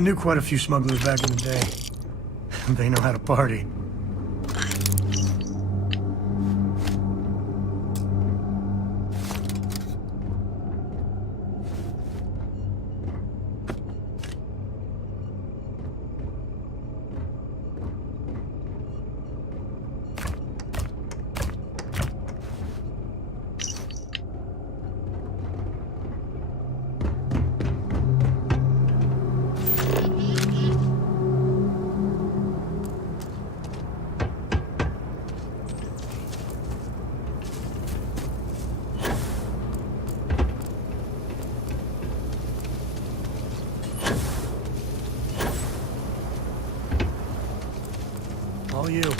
I knew quite a few smugglers back in the day. They know how to party. All you.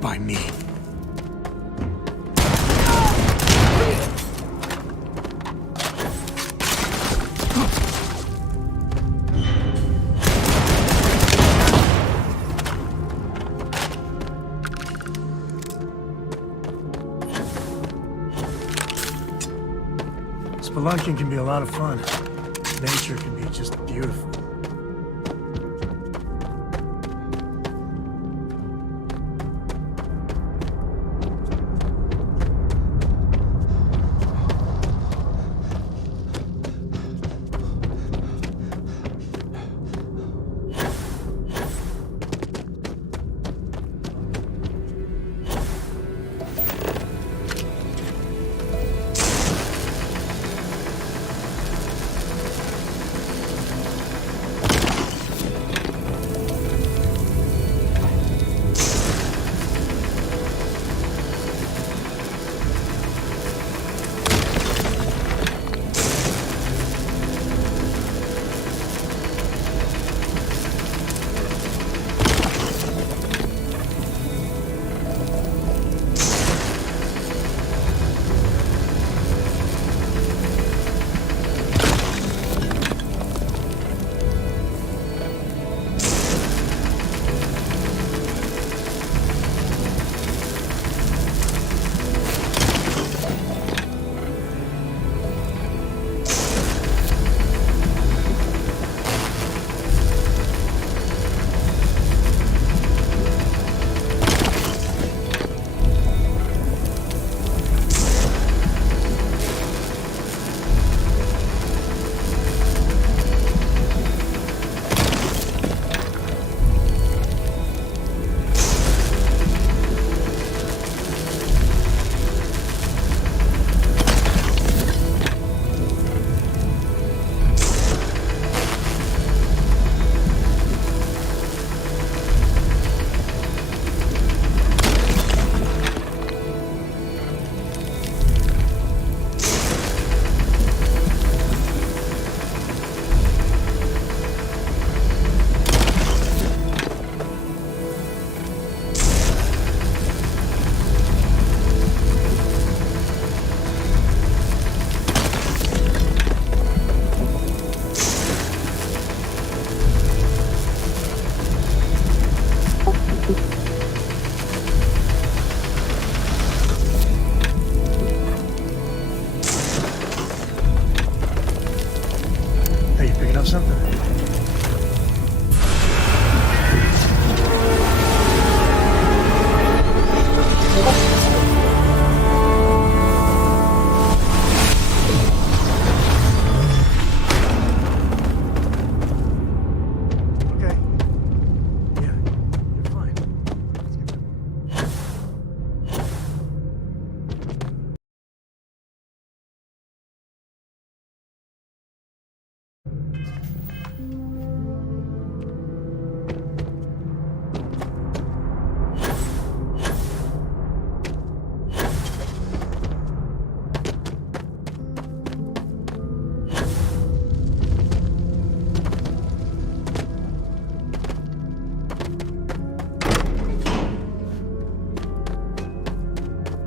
live by me. Spelunking can be a lot of fun. Nature can be just beautiful.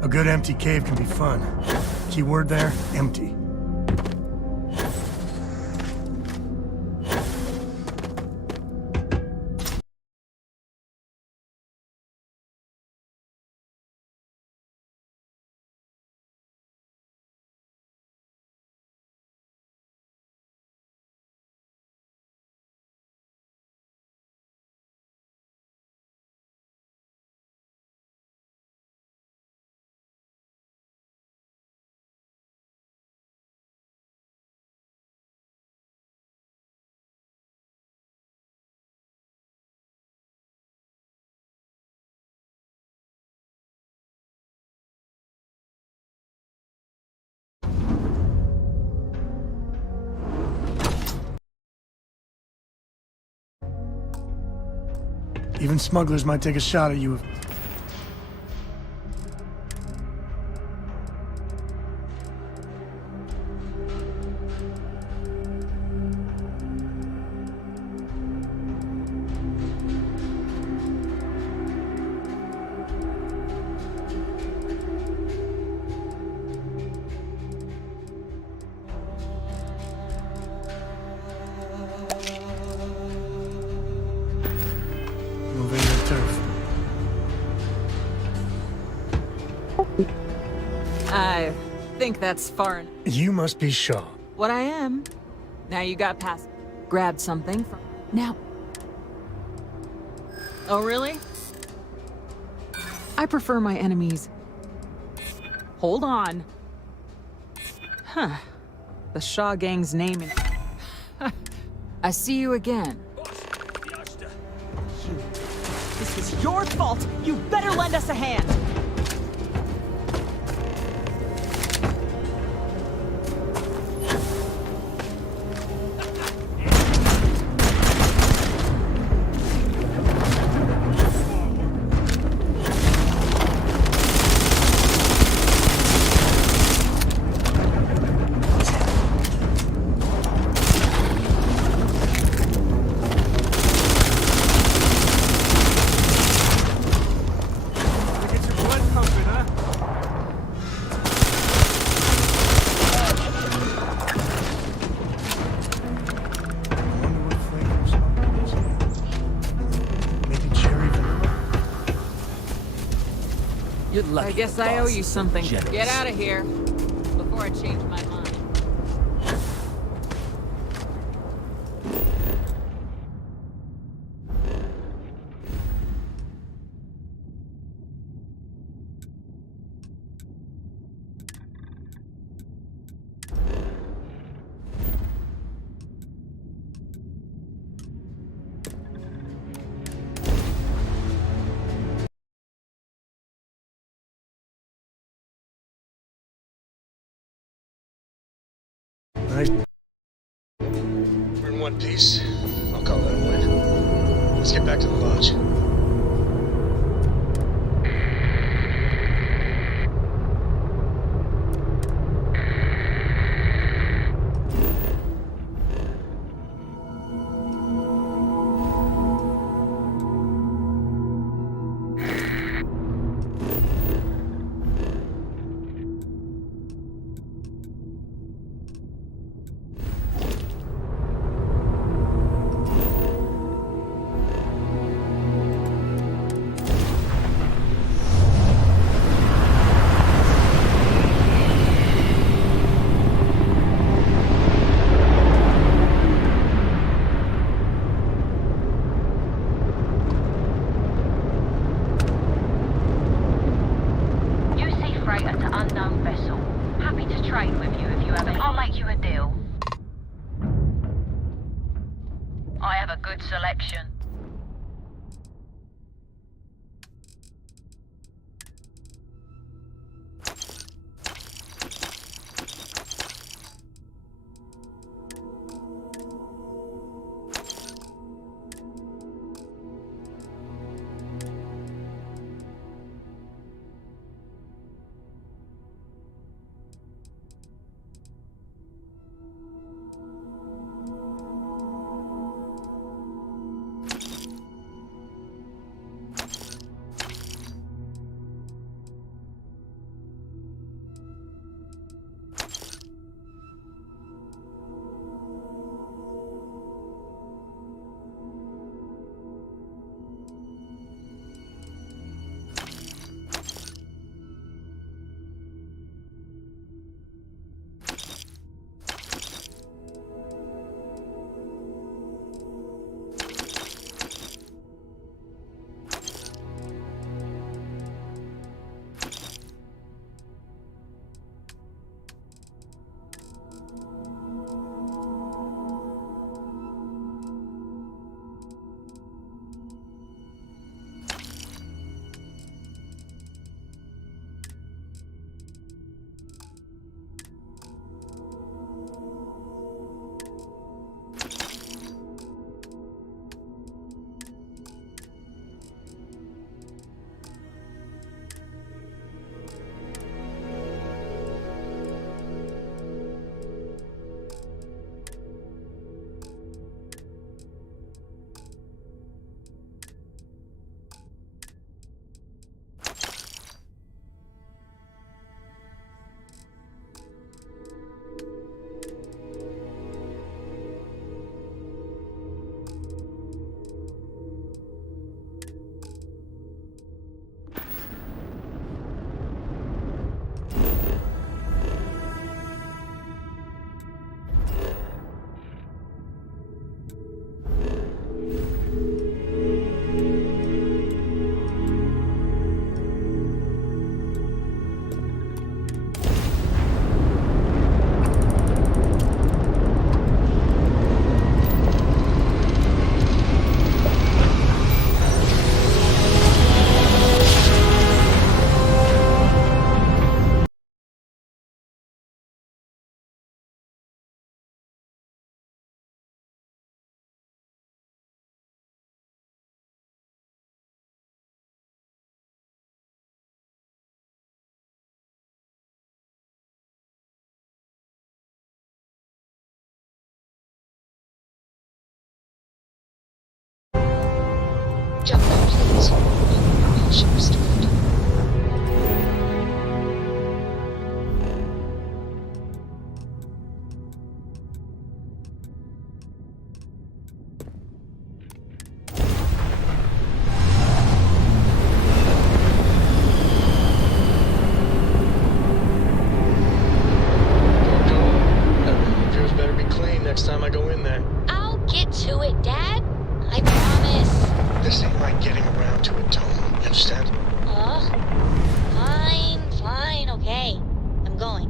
A good empty cave can be fun. Keyword there, empty. Even smugglers might take a shot at you if... I think that's far enough. You must be Shaw. What I am. Now you got past. Grabbed something from. Now. Oh, really? I prefer my enemies. Hold on. Huh. The Shaw Gang's name in. I see you again. This was your fault! You better lend us a hand! You're lucky. I guess I owe you something. Get out of here before I change my mind. Nice. We're in one piece. I'll call that a win. Let's get back to the lodge. Unknown vessel. Happy to trade with you if you have any. I'll make you a deal. I have a good selection. Ship restored. Yours better be clean next time I go in there. I'll get to it, Dad. I promise. This ain't like getting around to a dome, you understand? Fine, okay. I'm going.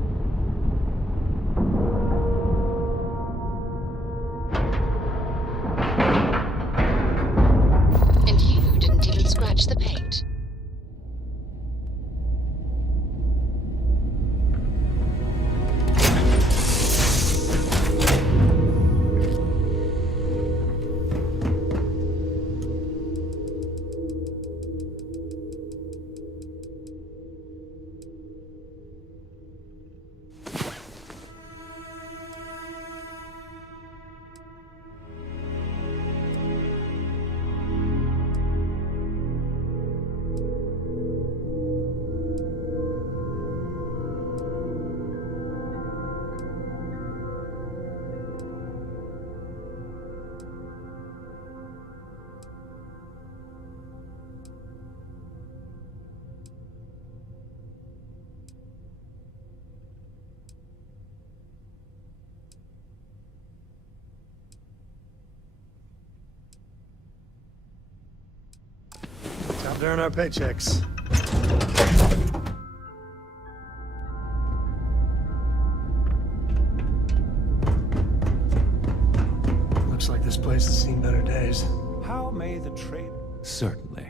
And you didn't even scratch the paint. Time to earn our paychecks. Looks like this place has seen better days. How may the trade... Certainly.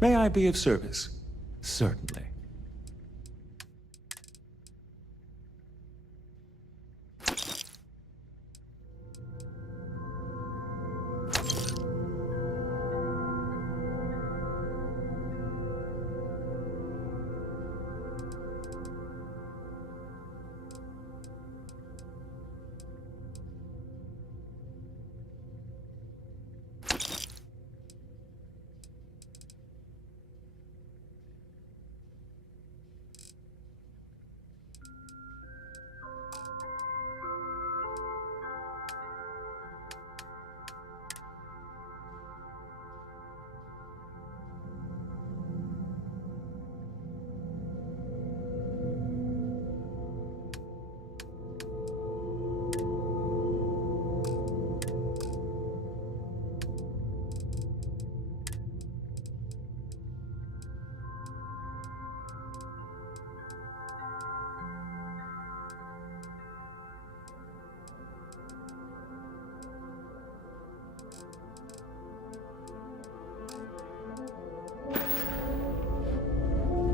May I be of service? Certainly.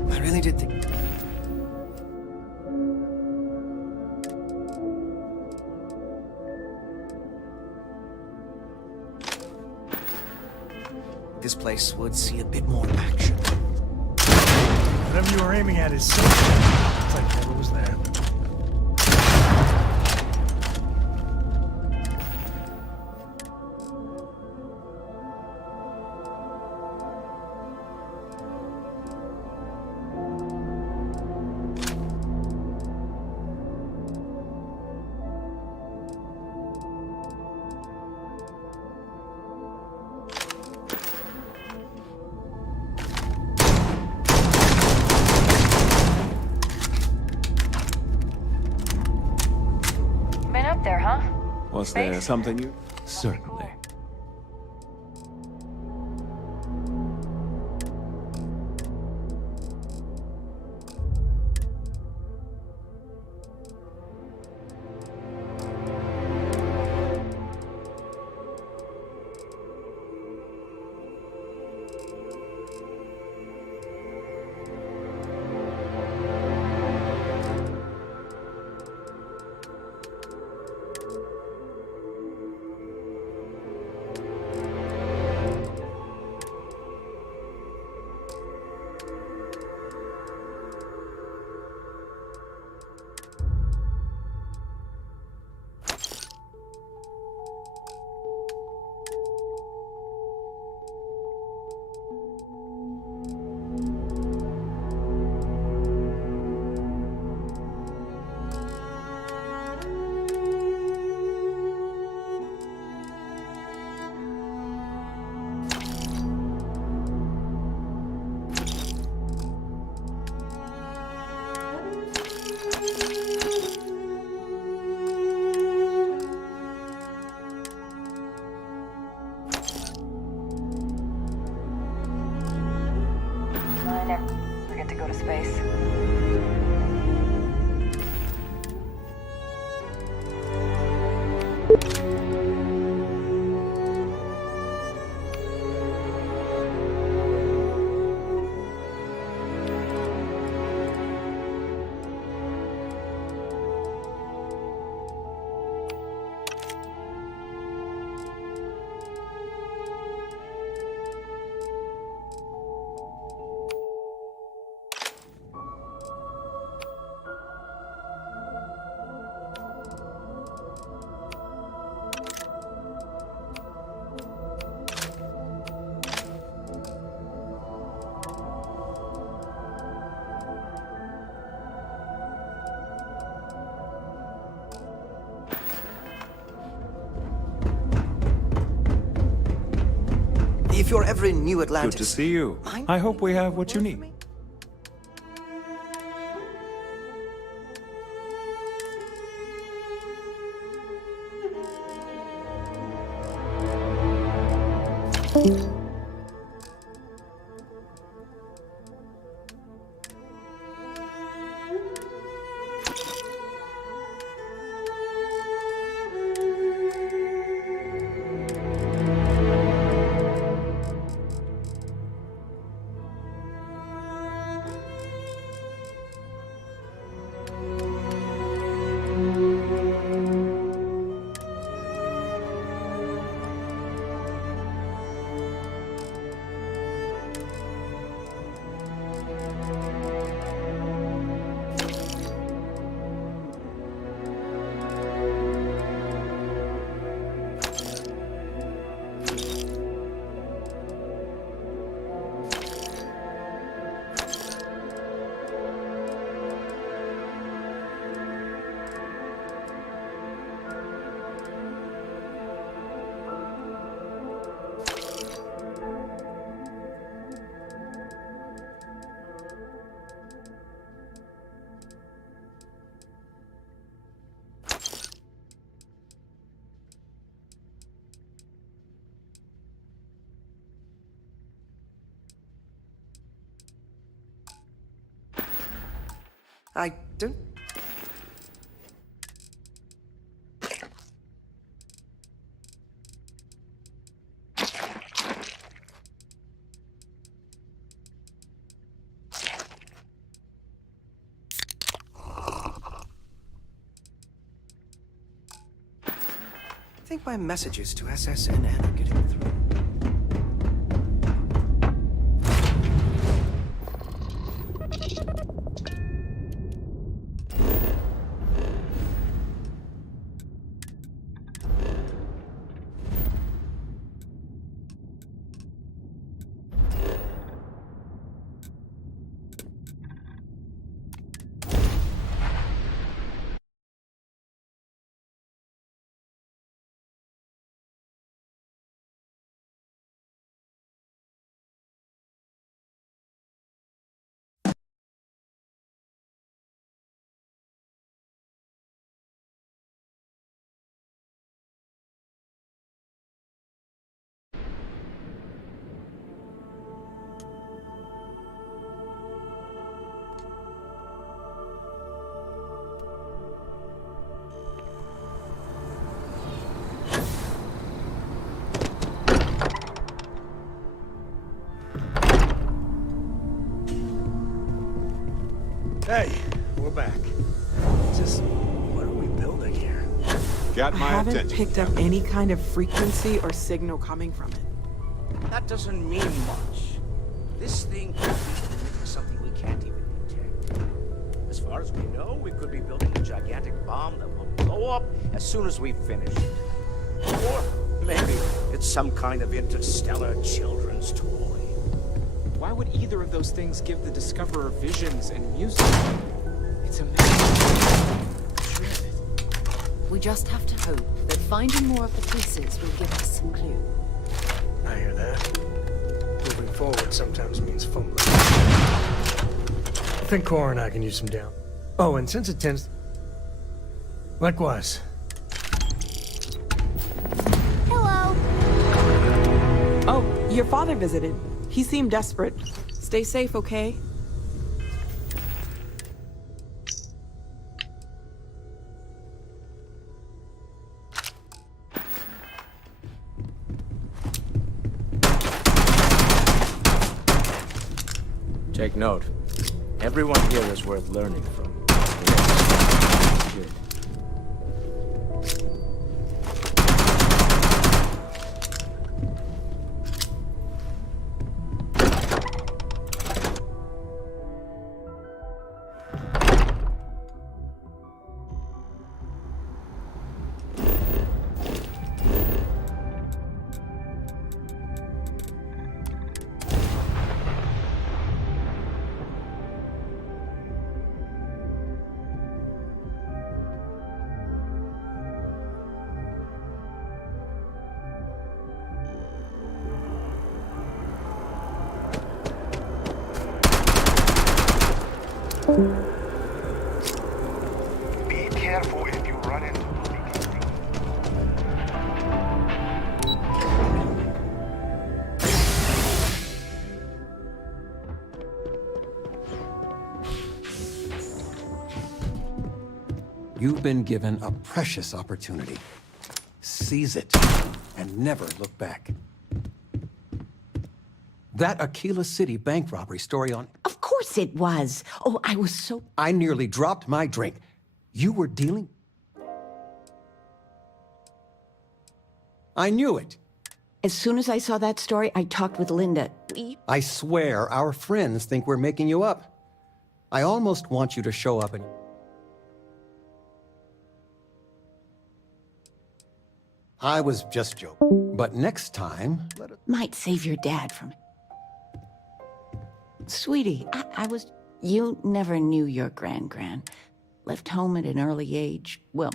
I really did think... This place would see a bit more action. Whatever you were aiming at is so... It's like never was there. Was there something you... Certainly. I never get to go to space. If you're ever in New Atlantis... Good to see you. mind I hope we have what you word for need. me? I don't... I think my messages to SSNN are getting through. Hey, we're back. Just, what are we building here? Got I my haven't attention. picked up any kind of frequency or signal coming from it. That doesn't mean much. This thing could be something we can't even detect. As far as we know, we could be building a gigantic bomb that will blow up as soon as we finish it. Or maybe it's some kind of interstellar children's toy. Why would either of those things give the Discoverer visions and music? It's amazing. We just have to hope that finding more of the pieces will give us some clue. I hear that. Moving forward sometimes means fumbling. I think Cora and I can use some down. Oh, and since it tends... Likewise. Hello. Oh, your father visited. He seemed desperate. Stay safe, okay? Take note. Everyone here is worth learning from. Good. Be careful if you run into police. You've been given a precious opportunity. Seize it and never look back. That Aquila City bank robbery story on... Of course it was. Oh, I was so... I nearly dropped my drink. You were dealing... I knew it. As soon as I saw that story, I talked with Linda. I swear our friends think we're making you up. I almost want you to show up and... I was just joking. But next time, let it... Might save your dad from it. Sweetie, I was... You never knew your gran. Left home at an early age. Well...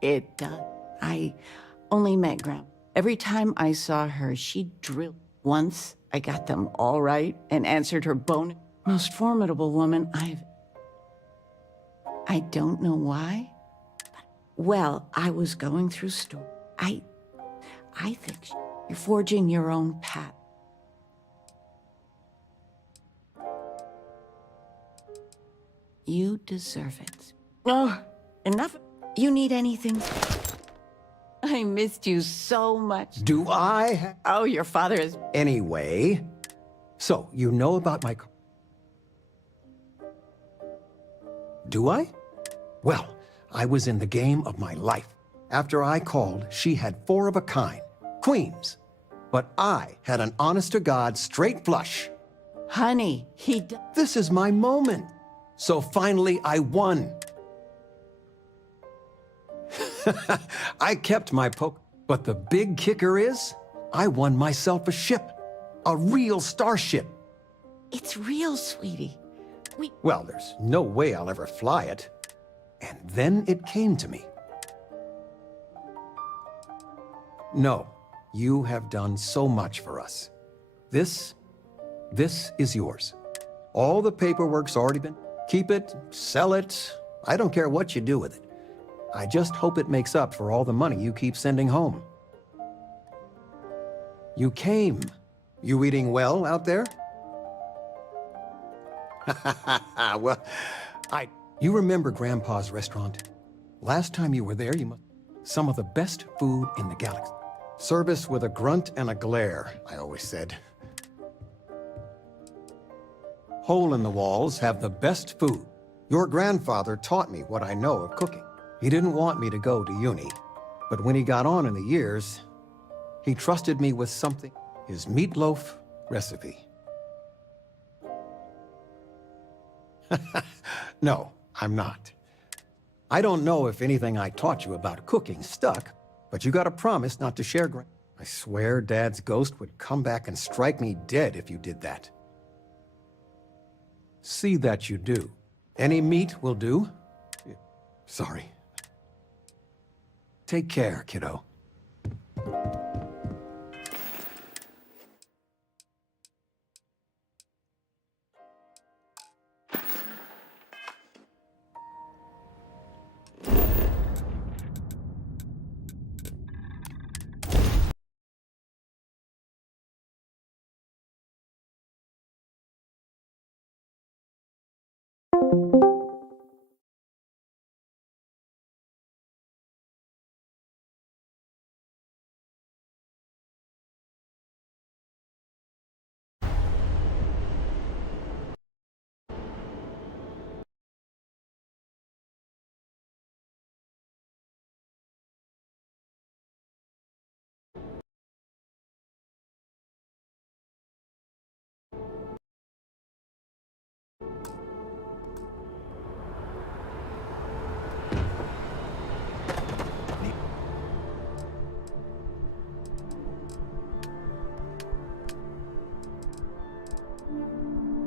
It does. I only met Grandma. Every time I saw her, she'd drill. Once, I got them all right and answered her bone. Most formidable woman I don't know why. Well, I was going through store. I think you're forging your own path. You deserve it. Oh, enough. You need anything? I missed you so much. Do I? Oh, your father is... Anyway, so you know about my... Do I? Well, I was in the game of my life. After I called, she had 4 of a kind, queens. But I had an honest-to-God straight flush. Honey, This is my moment. So finally, I won. I kept my poke, but the big kicker is, I won myself a ship. A real starship. It's real, sweetie. Well, there's no way I'll ever fly it. And then it came to me. No, you have done so much for us. This is yours. All the paperwork's already been... Keep it, sell it, I don't care what you do with it. I just hope it makes up for all the money you keep sending home. You came. You eating well out there? Well, You remember Grandpa's restaurant? Last time you were there, some of the best food in the galaxy. Service with a grunt and a glare, I always said. hole in the walls have the best food. Your grandfather taught me what I know of cooking. He didn't want me to go to uni, but when he got on in the years, he trusted me with something, his meatloaf recipe. No, I'm not. I don't know if anything I taught you about cooking stuck, but you got to promise not to share. I swear Dad's ghost would come back and strike me dead if you did that. See that you do. Any meat will do. Sorry. Take care, kiddo.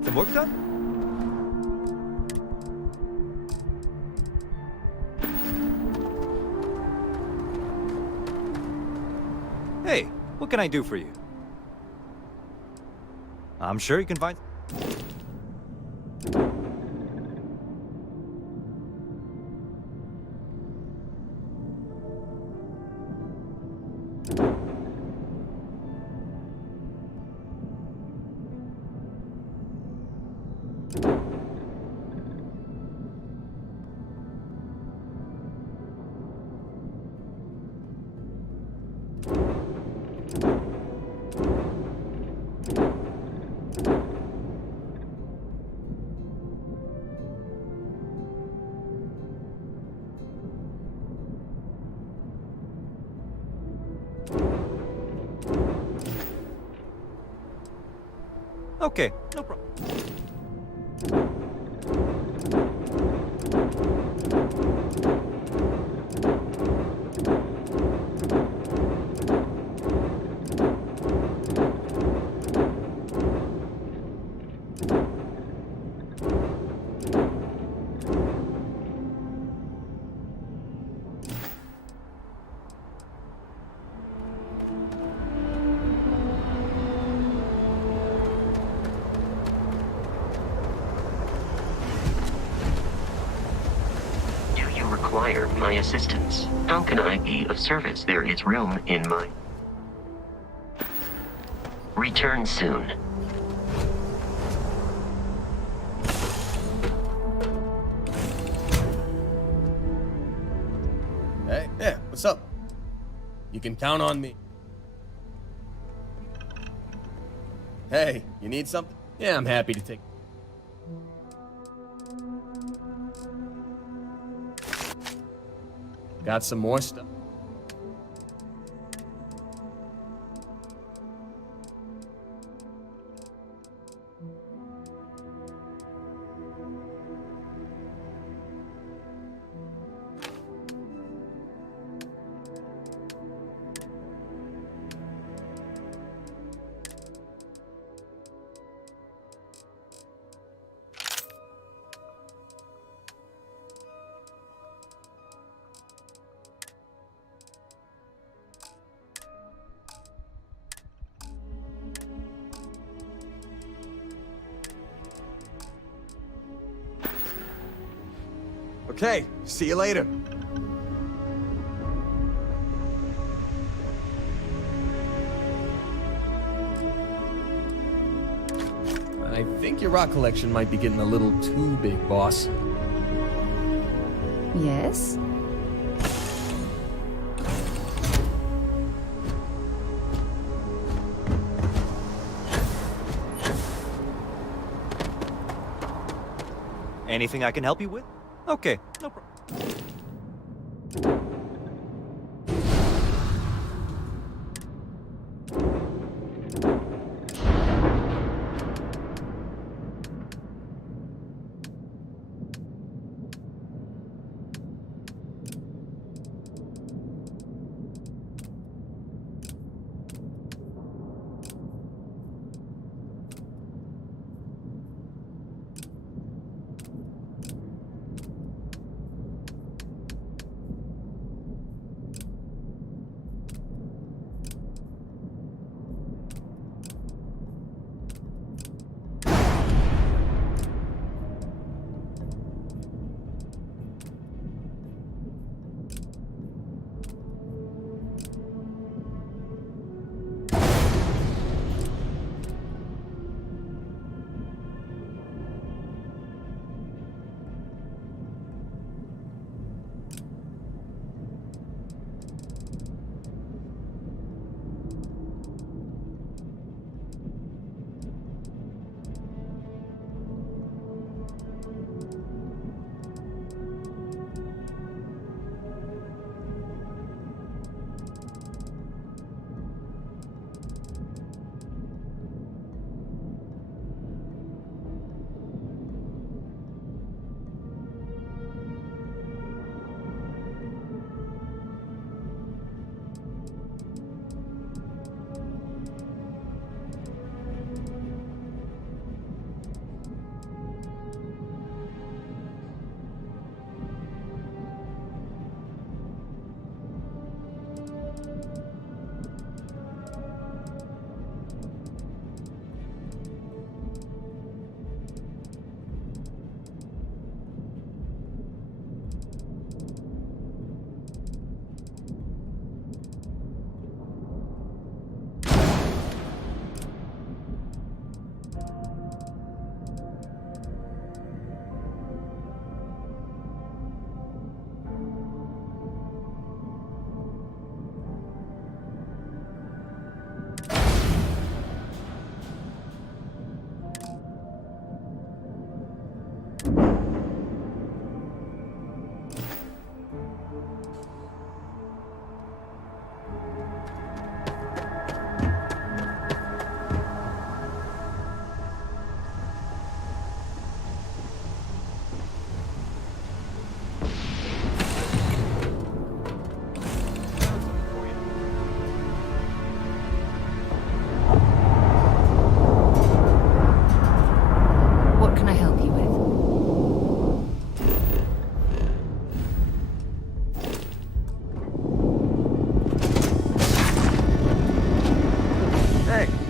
The work done? Hey, what can I do for you? I'm sure you can find... Okay, no problem. Require my assistance. How can I be of service? There is room in my... Return soon. Hey, yeah, what's up? You can count on me. Hey, you need something? Yeah, I'm happy to take... Got some more stuff. Okay, see you later. I think your rock collection might be getting a little too big, boss. Yes? Anything I can help you with? Okay, no problem.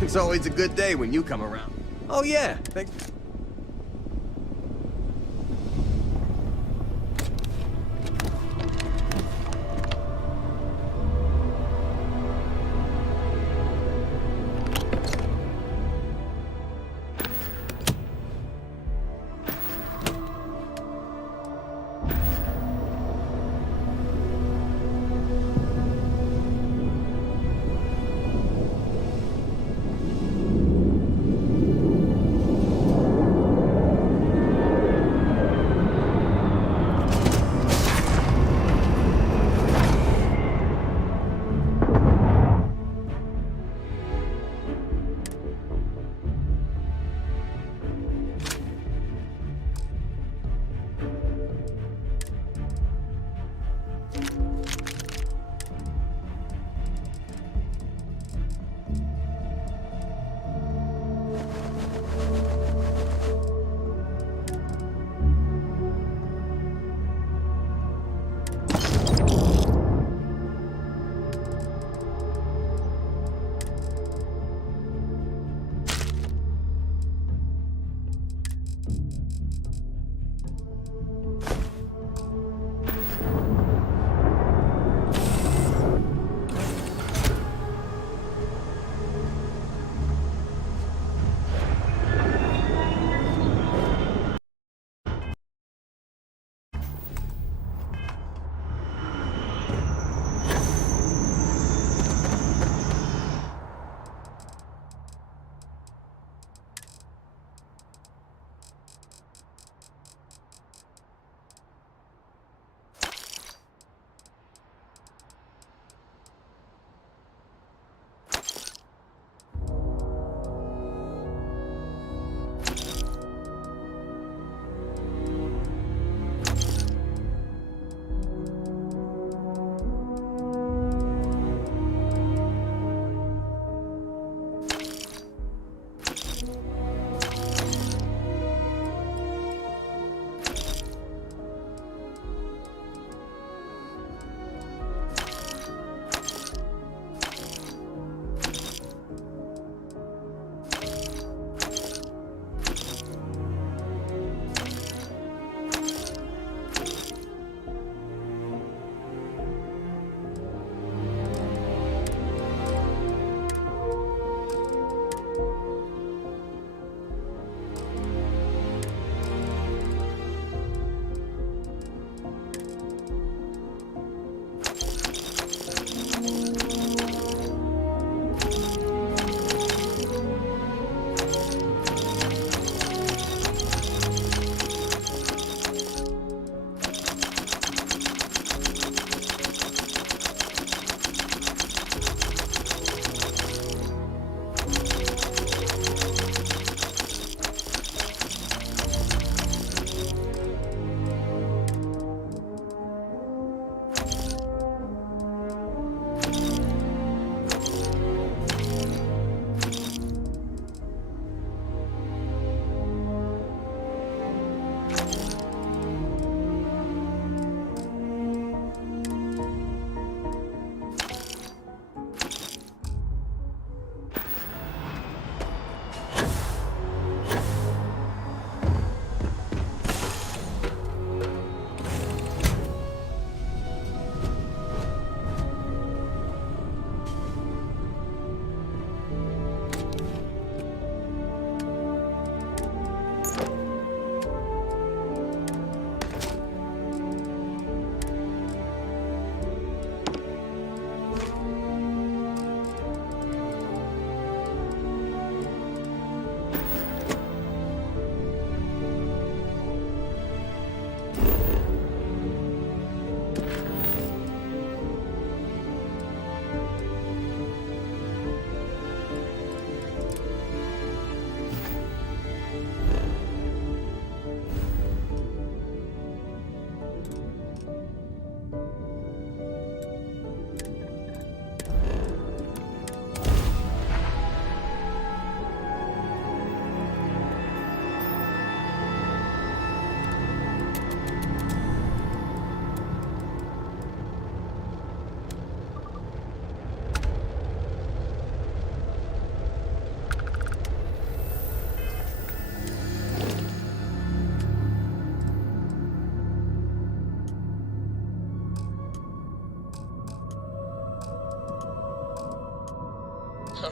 It's always a good day when you come around. Oh yeah, thanks.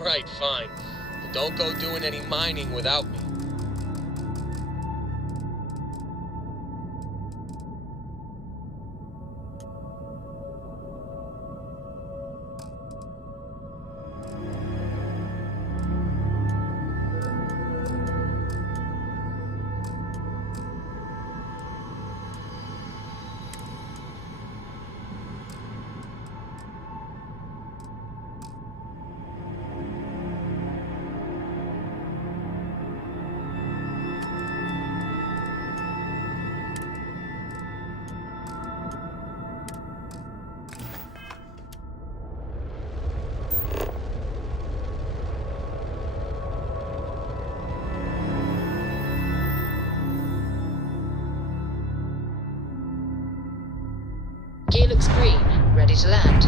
Alright, fine. But don't go doing any mining without me. Gear looks green. Ready to land.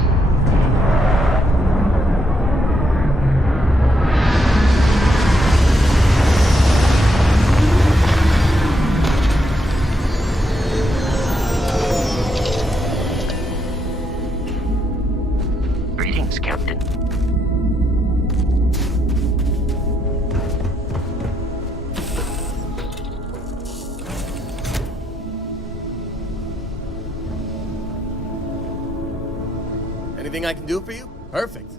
Greetings, Captain. Anything I can do for you? Perfect.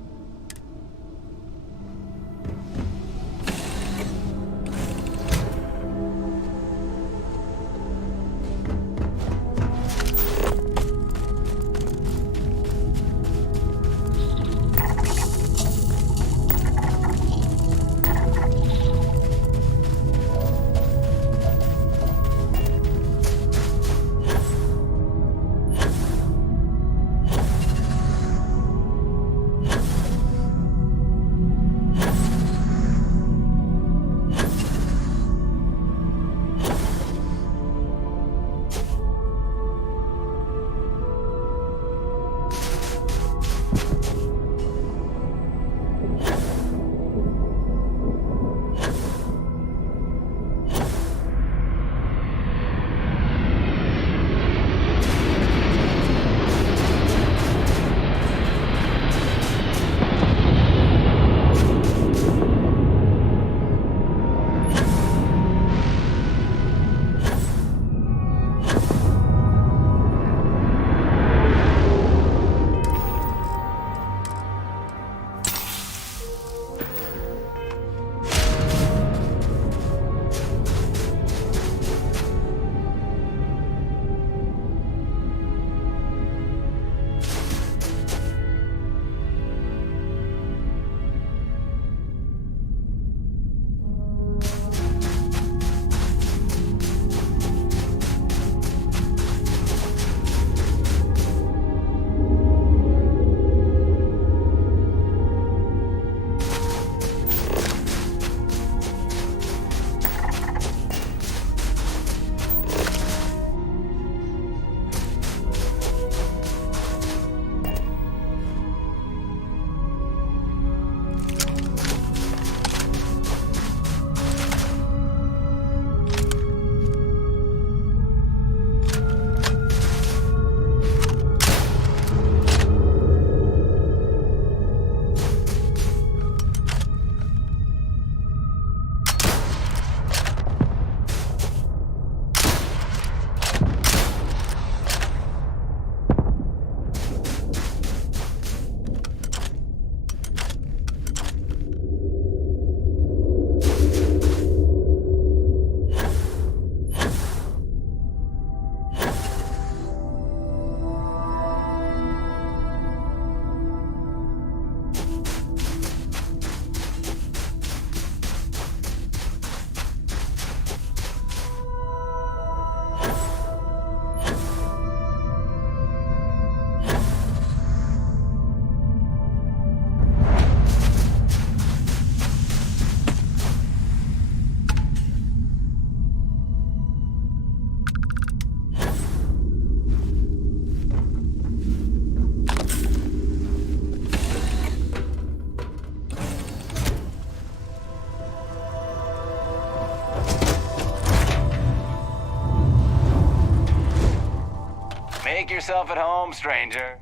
Make yourself at home, stranger.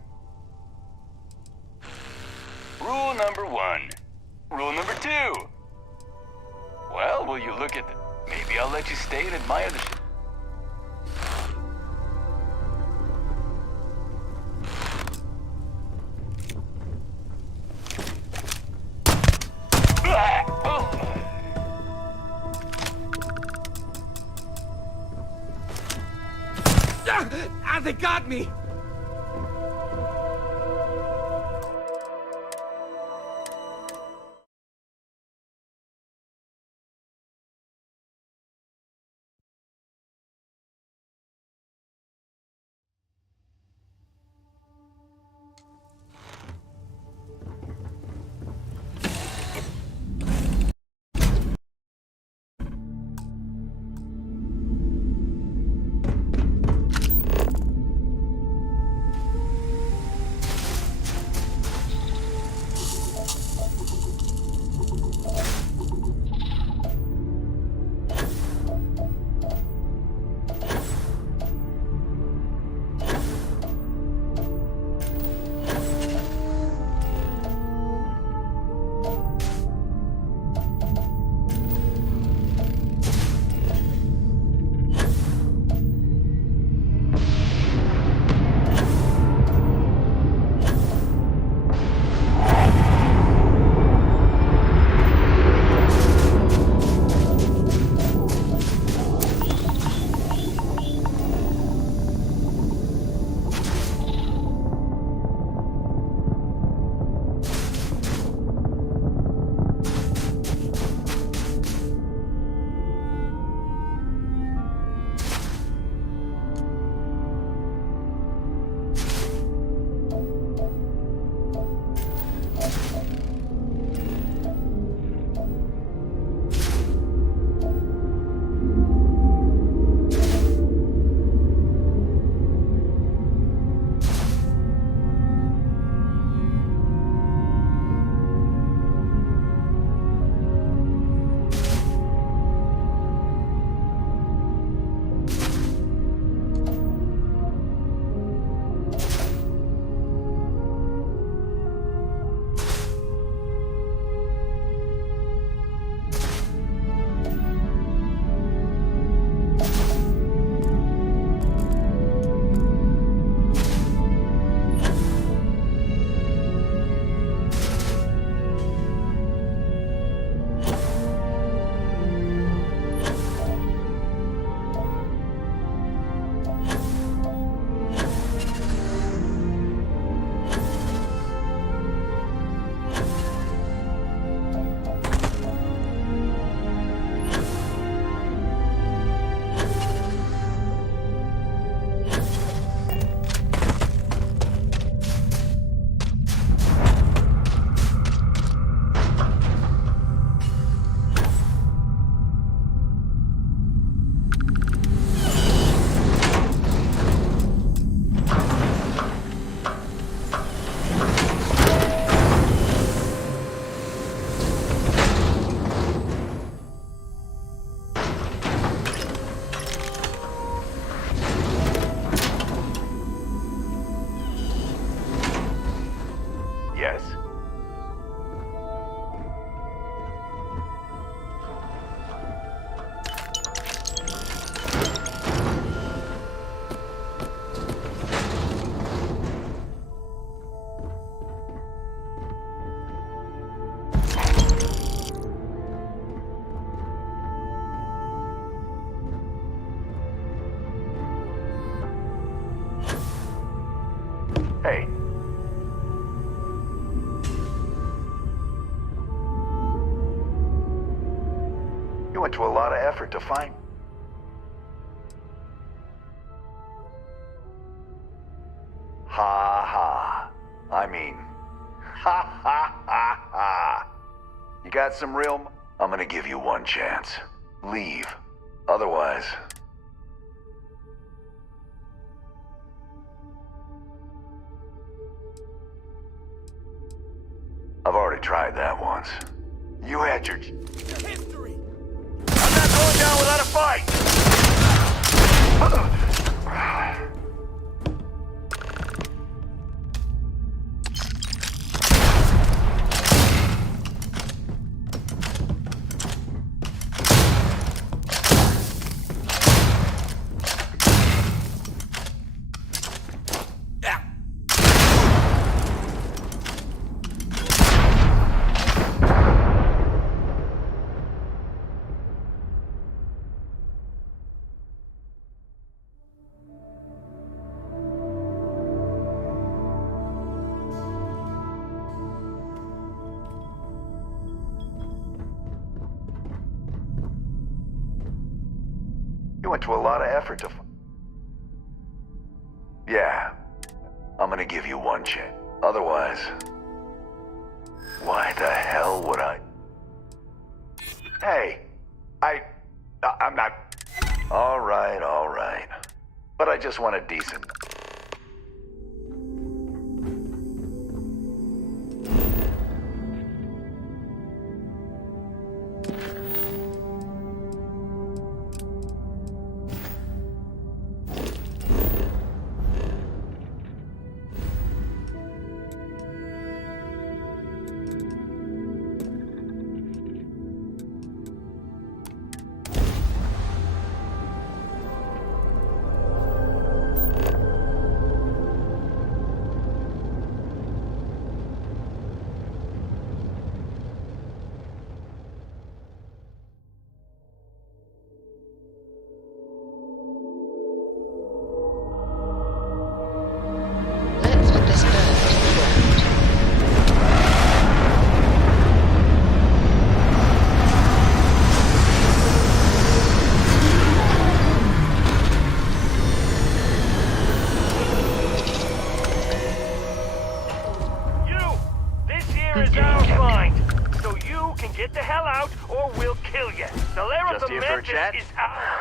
Rule number 1. Rule number 2. Well, will you look at the... Maybe I'll let you stay and admire the... They got me! went to a lot of effort to find... Ha ha. I mean, ha ha ha ha. You got some real... I'm gonna give you one chance. Leave. Otherwise... I've already tried that once. You had your... History! I'm not going down without a fight! You went to a lot of effort to... Yeah. I'm gonna give you one chance. Otherwise... Why the hell would I... Hey, I'm not... All right. But I just want a decent...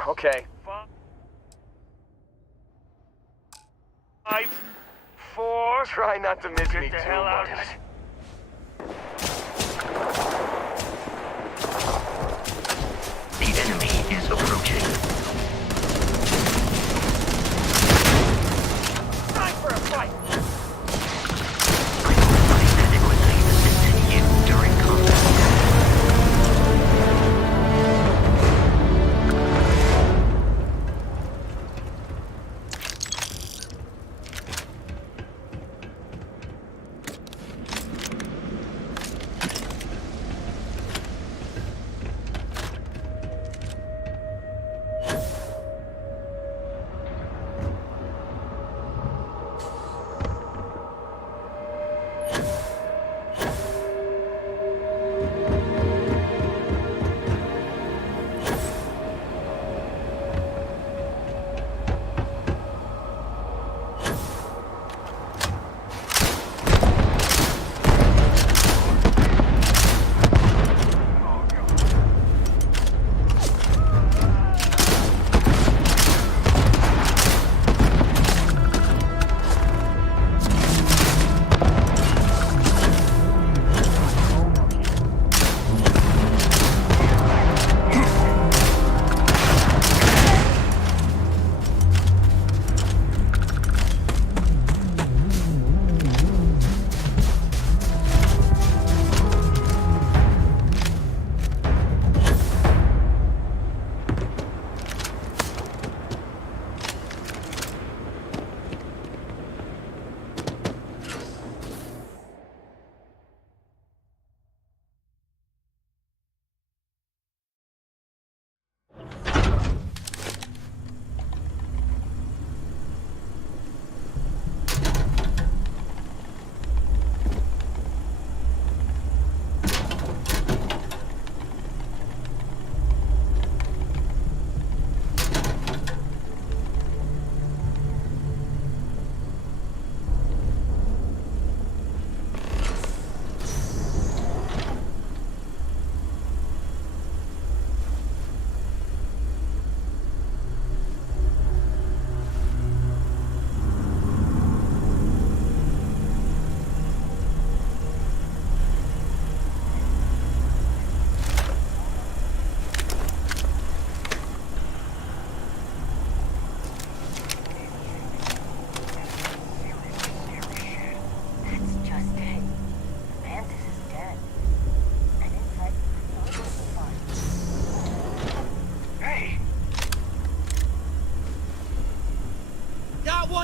Okay. 5, 4. Try not to miss me Get the too hell out. much. The enemy is approaching. Time for a fight. Adequately assisted you during combat.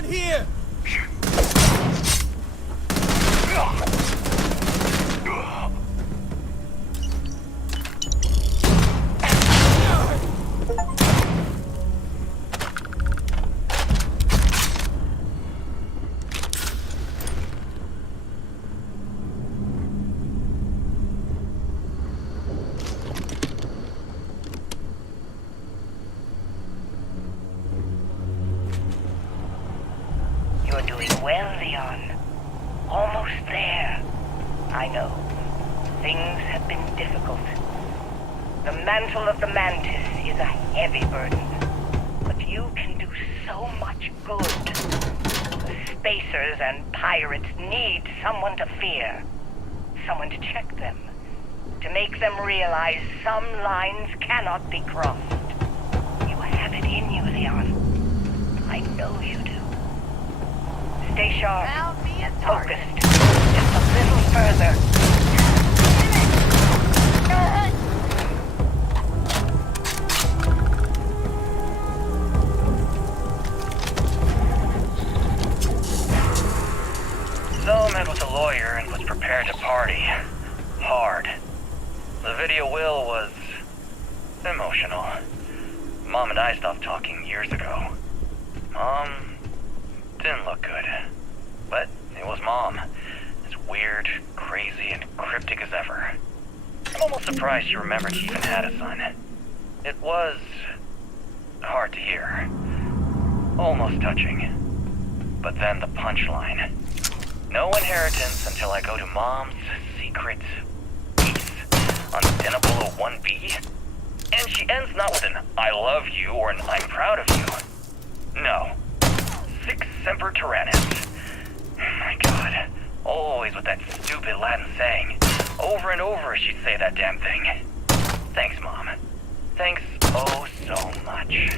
Here! Well, Leon. Almost there. I know. Things have been difficult. The mantle of the Mantis is a heavy burden. But you can do so much good. The Spacers and pirates need someone to fear. Someone to check them. To make them realize some lines cannot be crossed. You have it in you, Leon. I know you do. Stay sharp. Focused. Just a little further. So met with a lawyer and was prepared to party. Hard. The video will was emotional. Mom and I stopped talking years ago. Mom didn't look good. But it was Mom. As weird, crazy, and cryptic as ever. I'm almost surprised she remembered she even had a son. It was hard to hear. Almost touching. But then the punchline. No inheritance until I go to Mom's secret base on Denable 1B. And she ends not with an I love you or an I'm proud of you. No. Sic semper tyrannis. My God. Always with that stupid Latin saying. Over and over she'd say that damn thing. Thanks, Mom. Thanks oh so much.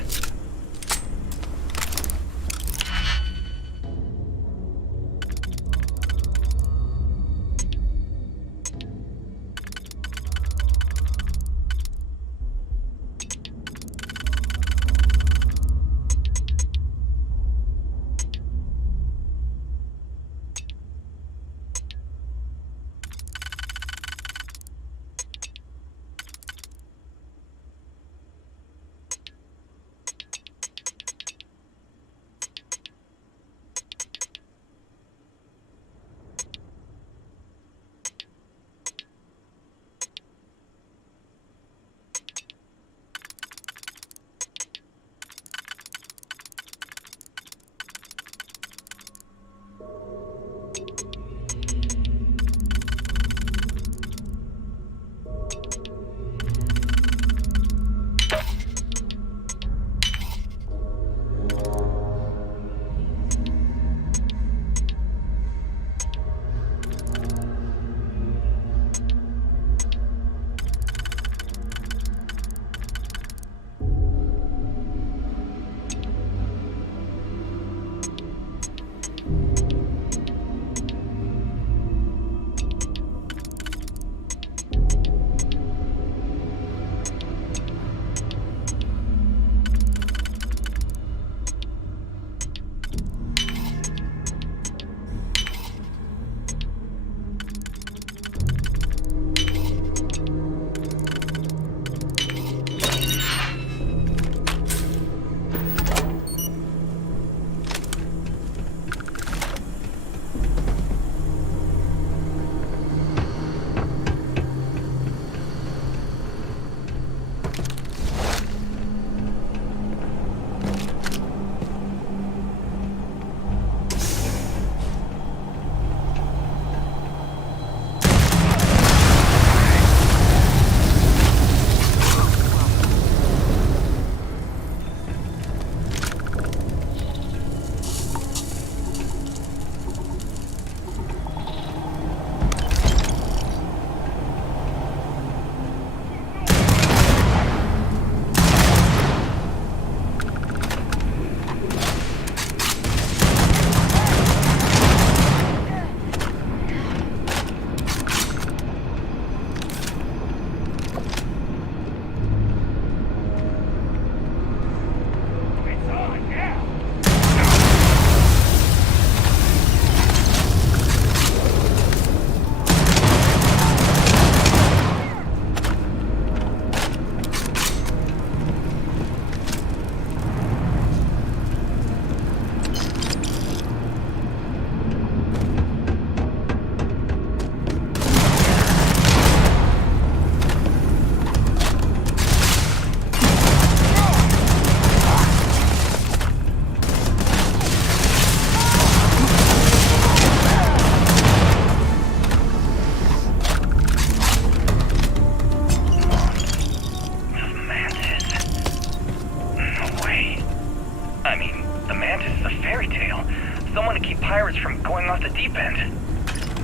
pirates from going off the deep end.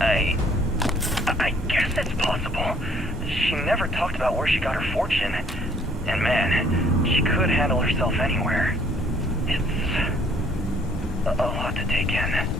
I guess it's possible. She never talked about where she got her fortune. And man, she could handle herself anywhere. It's a lot to take in.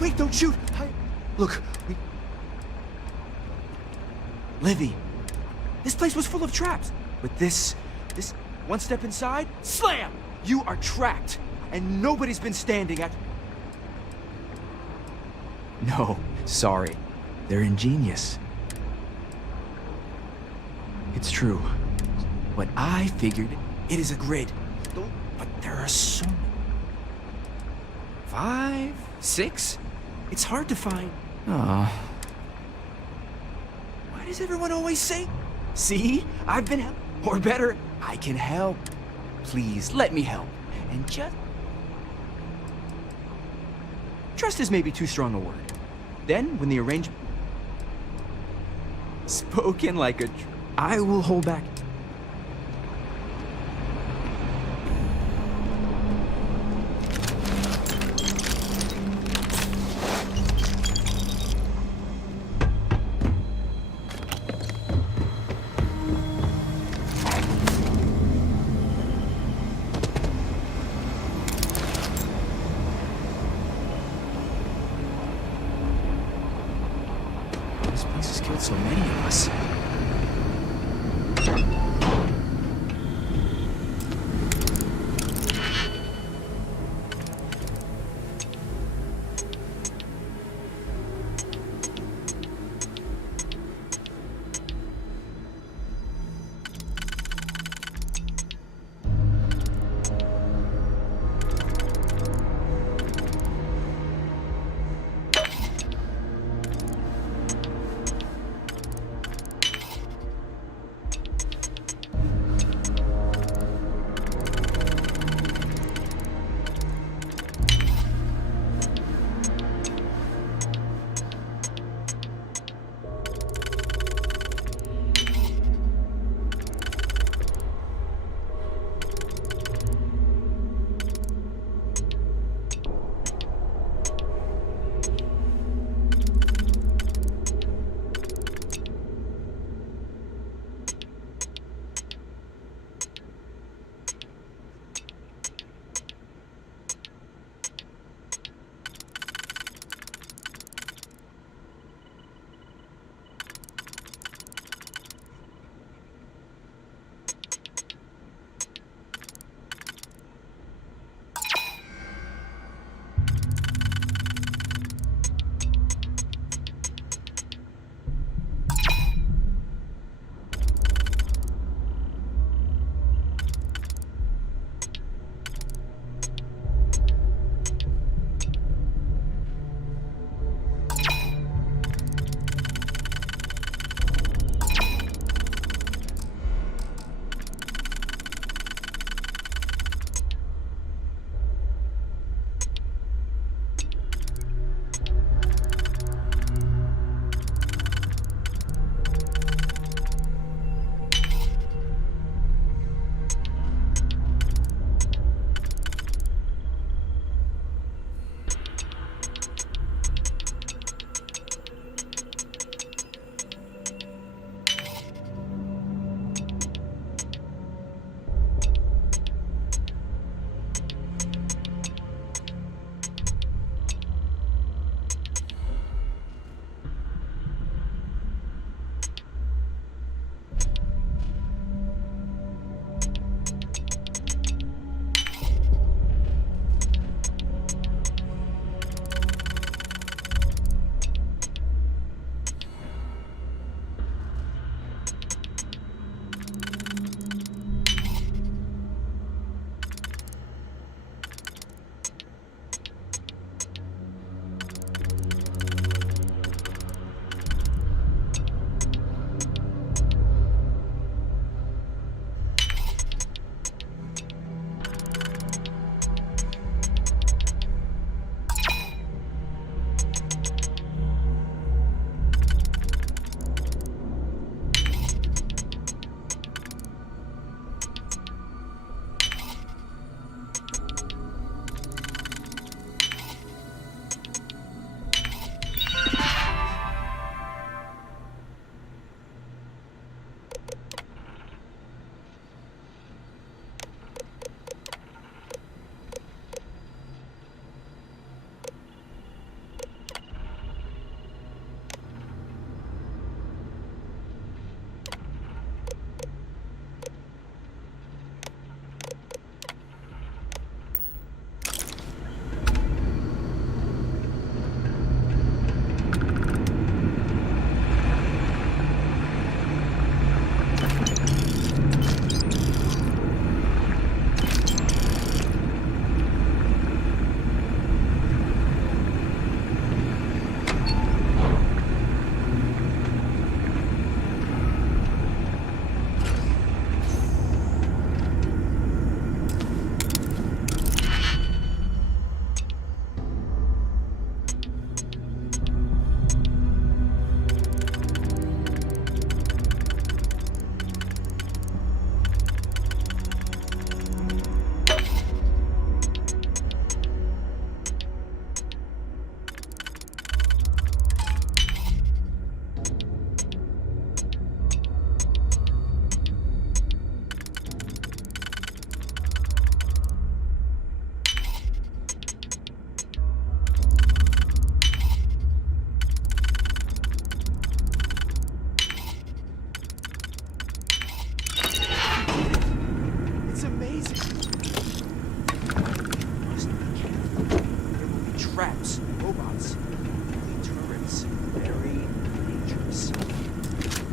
Wait, don't shoot! Look, Livy, this place was full of traps. But this one step inside, slam! You are trapped, and nobody's been standing at... No, sorry. They're ingenious. It's true. What I figured, it is a grid. But there are so many. 5, 6? It's hard to find. Why does everyone always say, see, I've been helped. Or better, I can help. Please, let me help. And just... Trust is maybe too strong a word. Then, when the arrangement... Spoken like a... I will hold back. This place has killed so many of us.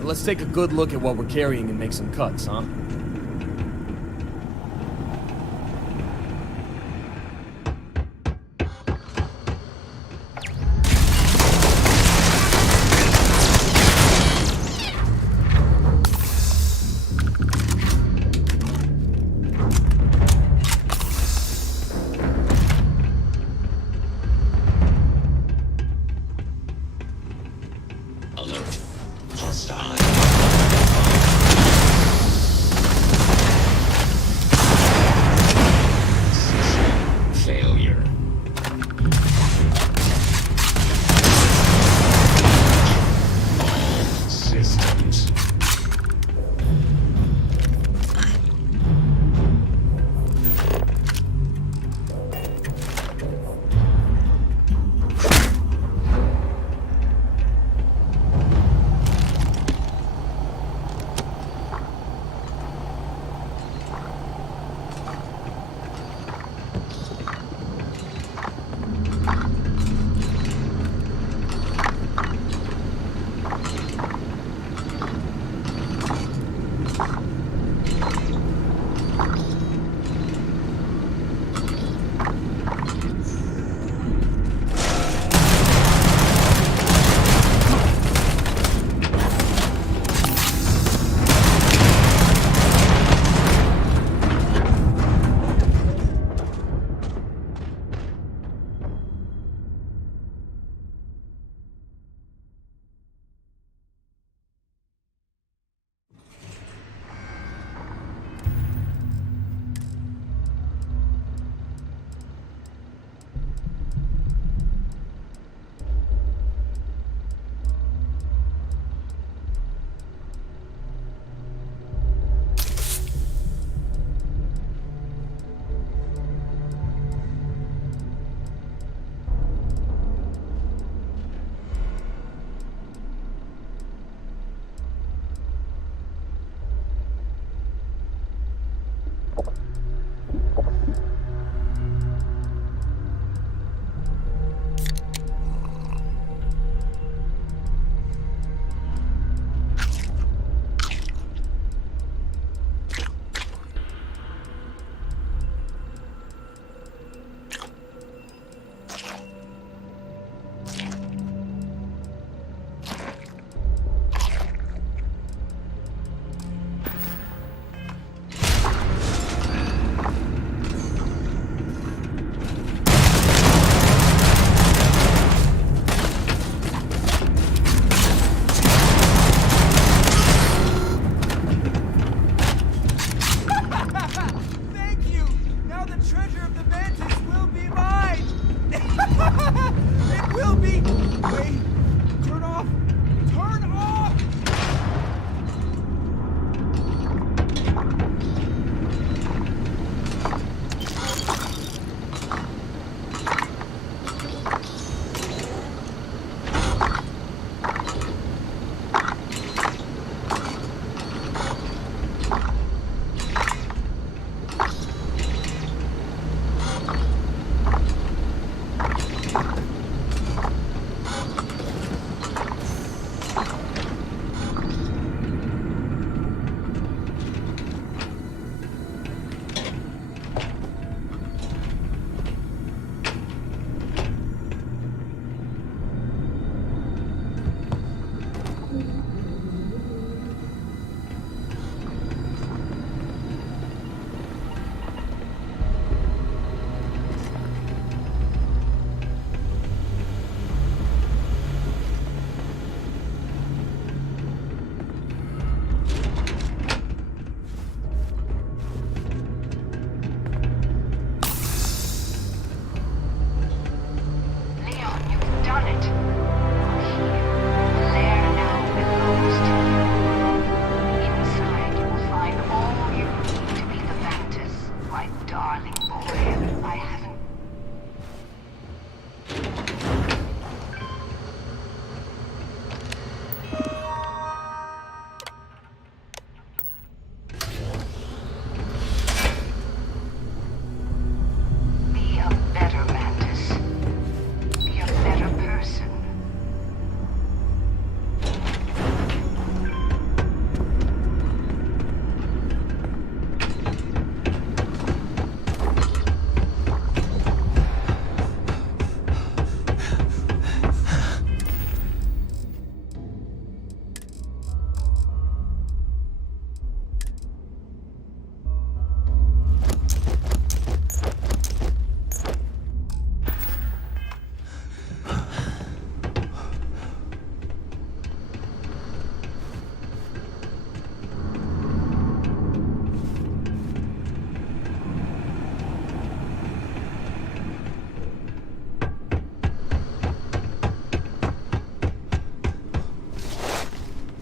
let's take a good look at what we're carrying and make some cuts, huh? Alert. Hostile. System failure. All systems.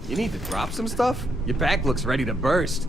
You need to drop some stuff? Your back looks ready to burst.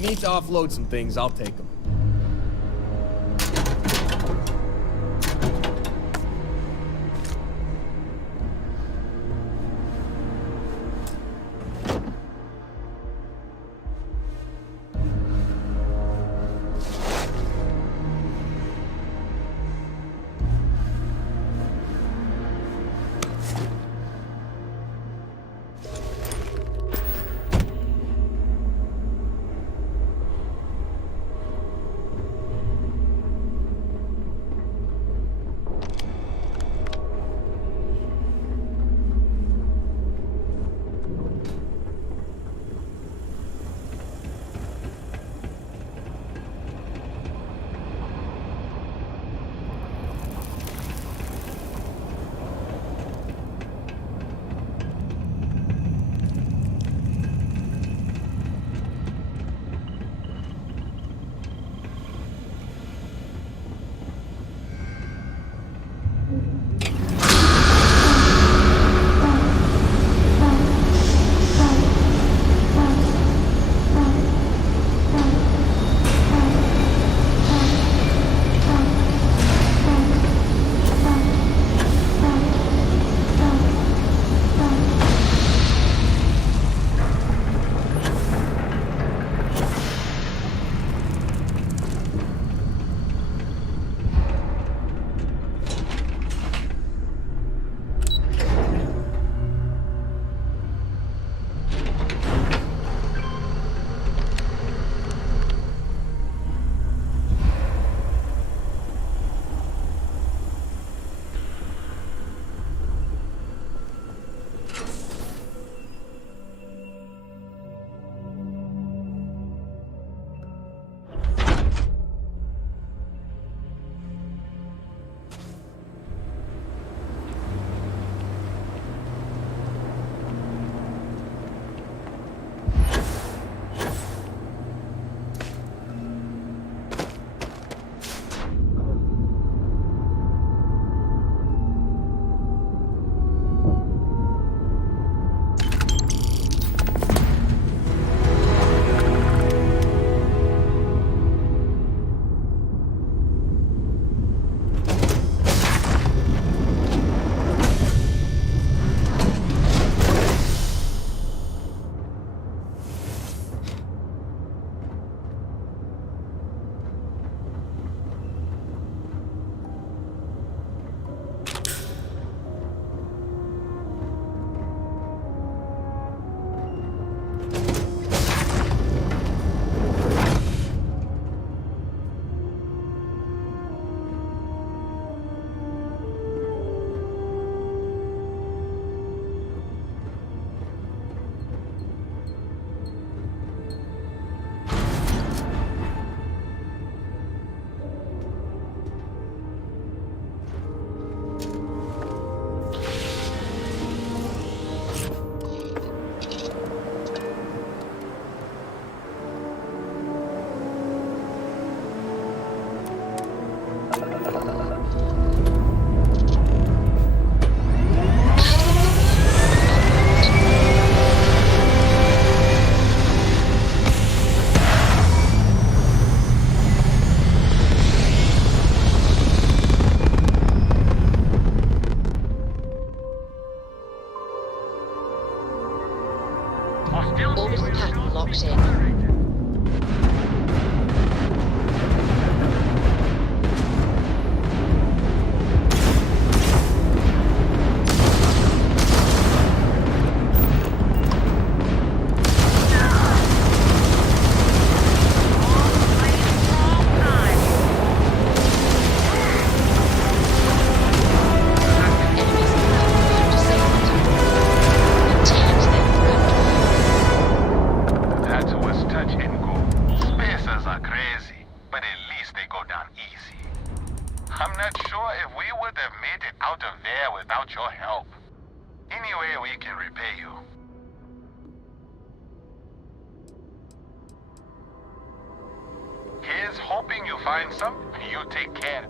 you need to offload some things, I'll take them. Orbis pattern locked in. Here's hoping you find some. You take care.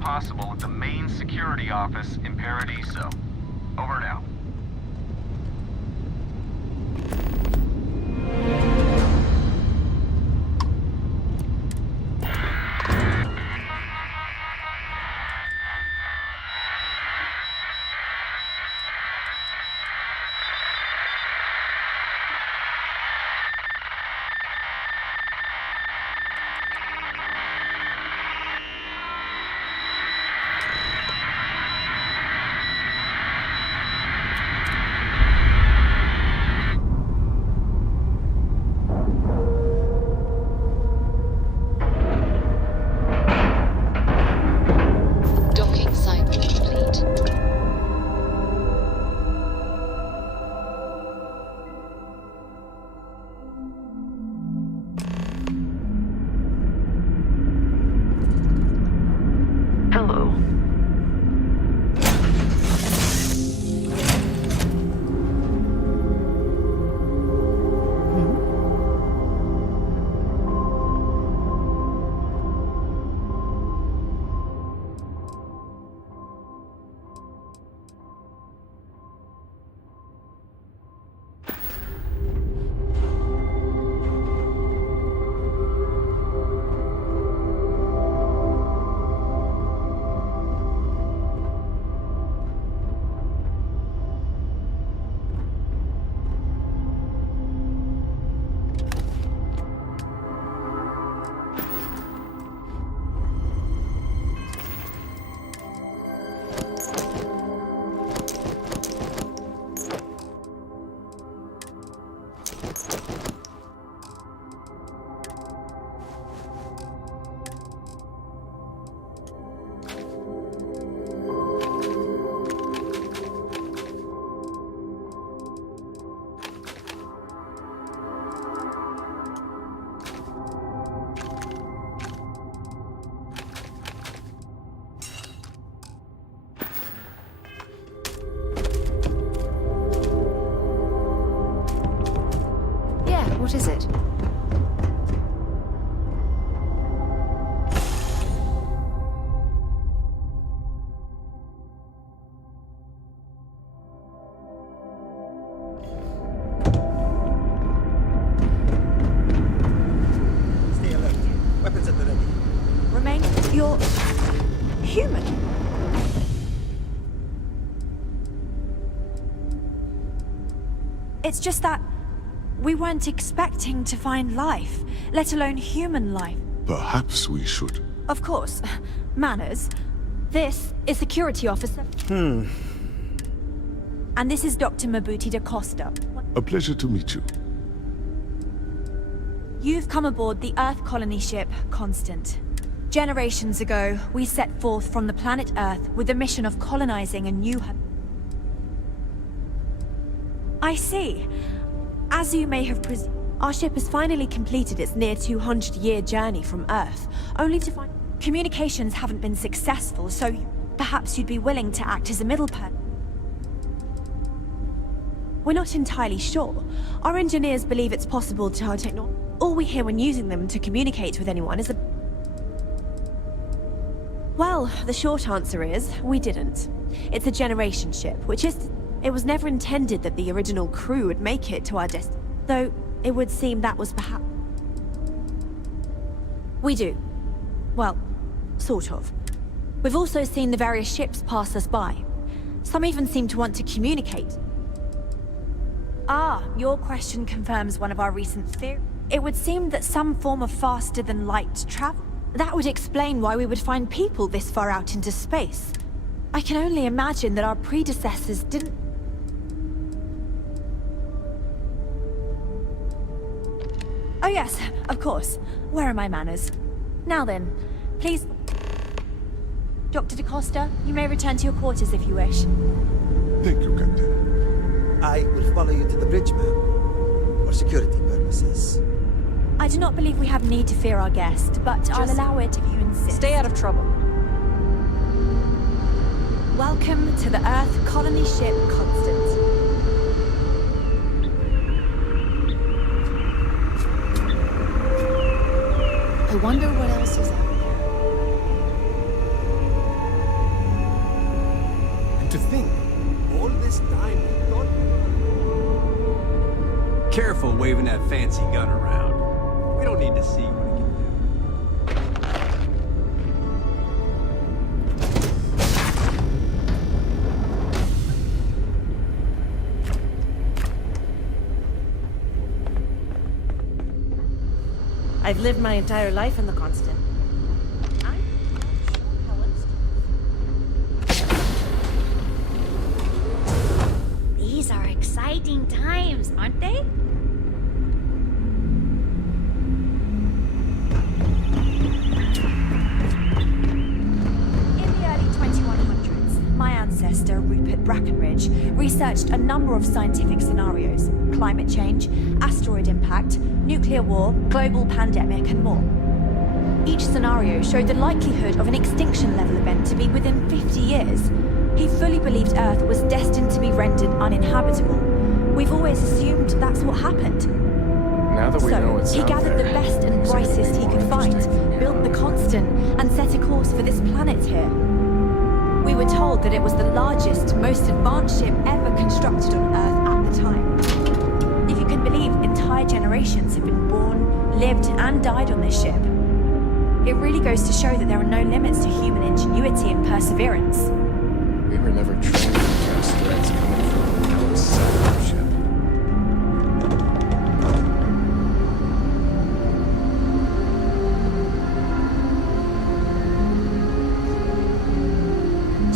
Possible at the main security office in Paradiso. Over now. human. It's just that we weren't expecting to find life, let alone human life. Perhaps we should. Of course. Manners. This is Security Officer. And this is Dr. Mabuti da Costa. A pleasure to meet you. You've come aboard the Earth colony ship, Constant. Generations ago, we set forth from the planet Earth with the mission of colonizing a new hub. I see. As you may have presumed, our ship has finally completed its near 200-year journey from Earth, only to find communications haven't been successful, so perhaps you'd be willing to act as a middle person. We're not entirely sure. Our engineers believe it's possible to technology. All we hear when using them to communicate with anyone is a... Well, the short answer is, we didn't. It's a generation ship, which is... It was never intended that the original crew would make it to our destination, though it would seem that was perhaps... We do. Well, sort of. We've also seen the various ships pass us by. Some even seem to want to communicate. Ah, your question confirms one of our recent theories. It would seem that some form of faster-than-light travel. That would explain why we would find people this far out into space. I can only imagine that our predecessors didn't... Oh yes, of course. Where are my manners? Now then, please... Dr. da Costa, you may return to your quarters if you wish. Thank you, Captain. I will follow you to the bridge, ma'am. For security purposes. I do not believe we have need to fear our guest, but I'll allow it if you insist. Stay out of trouble. Welcome to the Earth colony ship Constant. I wonder what else is out there. And to think, all this time we thought... Careful waving that fancy gun around. We don't need to see what it can do. I've lived my entire life in the Constant. These are exciting times, aren't they? My ancestor, Rupert Brackenridge, researched a number of scientific scenarios: climate change, asteroid impact, nuclear war, global pandemic, and more. Each scenario showed the likelihood of an extinction-level event to be within 50 years. He fully believed Earth was destined to be rendered uninhabitable. We've always assumed that's what happened. Now that we know it's he gathered the best and brightest he could find, built the Constant, and set a course for this planet here. We were told that it was the largest, most advanced ship ever constructed on Earth at the time. If you can believe, entire generations have been born, lived, and died on this ship. It really goes to show that there are no limits to human ingenuity and perseverance. We were never trained to address threats coming from outside our ship.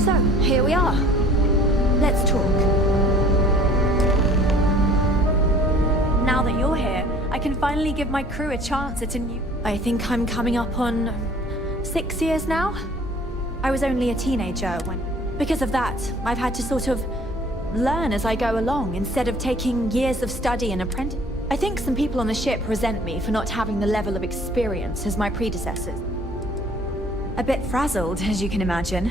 So, here we are. Let's talk. Now that you're here, I can finally give my crew a chance at a new... I think I'm coming up on 6 years now. I was only a teenager when... Because of that, I've had to sort of learn as I go along instead of taking years of study and apprentice. I think some people on the ship resent me for not having the level of experience as my predecessors. A bit frazzled, as you can imagine.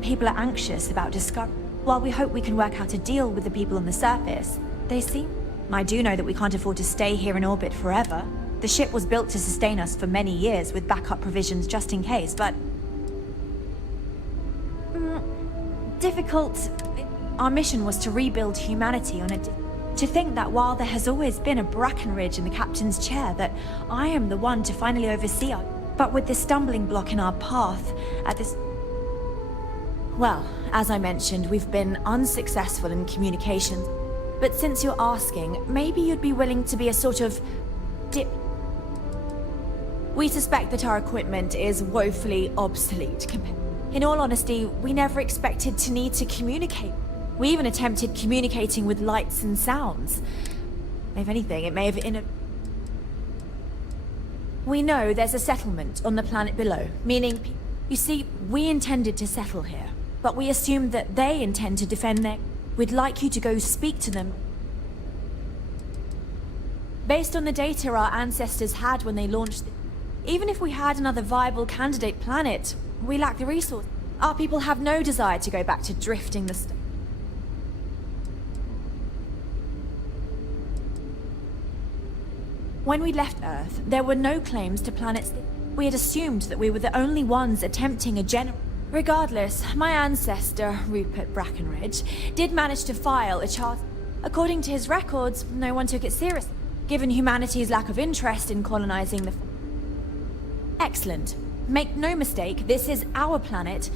People are anxious about discovery. While we hope we can work out a deal with the people on the surface, they seem... I do know that we can't afford to stay here in orbit forever. The ship was built to sustain us for many years with backup provisions just in case, but... difficult... Our mission was to rebuild humanity on a... To think that while there has always been a Brackenridge in the captain's chair, that I am the one to finally oversee our... But with this stumbling block in our path, at this... Well, as I mentioned, we've been unsuccessful in communications. But since you're asking, maybe you'd be willing to be a sort of dip. We suspect that our equipment is woefully obsolete. In all honesty, we never expected to need to communicate. We even attempted communicating with lights and sounds. If anything, it may have We know there's a settlement on the planet below, meaning... You see, we intended to settle here, but we assumed that they intend to defend their... We'd like you to go speak to them. Based on the data our ancestors had when they launched... Even if we had another viable candidate planet, we lack the resource. Our people have no desire to go back to drifting the... When we left Earth, there were no claims to planets. We had assumed that we were the only ones attempting a Regardless, my ancestor, Rupert Brackenridge, did manage to file a chart. According to his records, no one took it seriously, given humanity's lack of interest in colonizing the... Excellent. Make no mistake, this is our planet.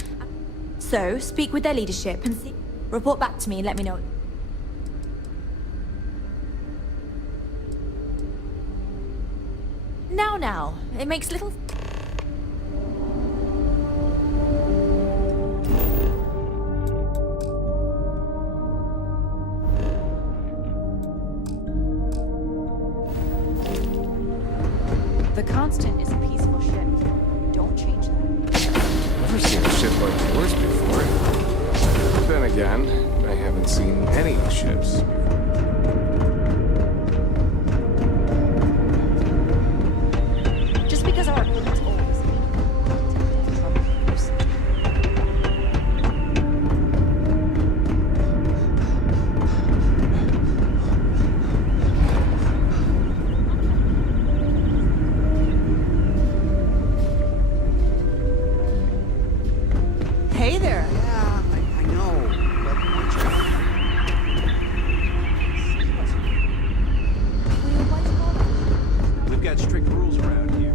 So, speak with their leadership and see... Report back to me and let me know. Now, it makes little... The Constant is a peaceful ship. Don't change that. Never seen a ship like yours before. Then again, I haven't seen any ships before. Because our equipment's old doesn't mean we're not taking trouble. Hey there. Yeah, I know. But We've got strict rules around here.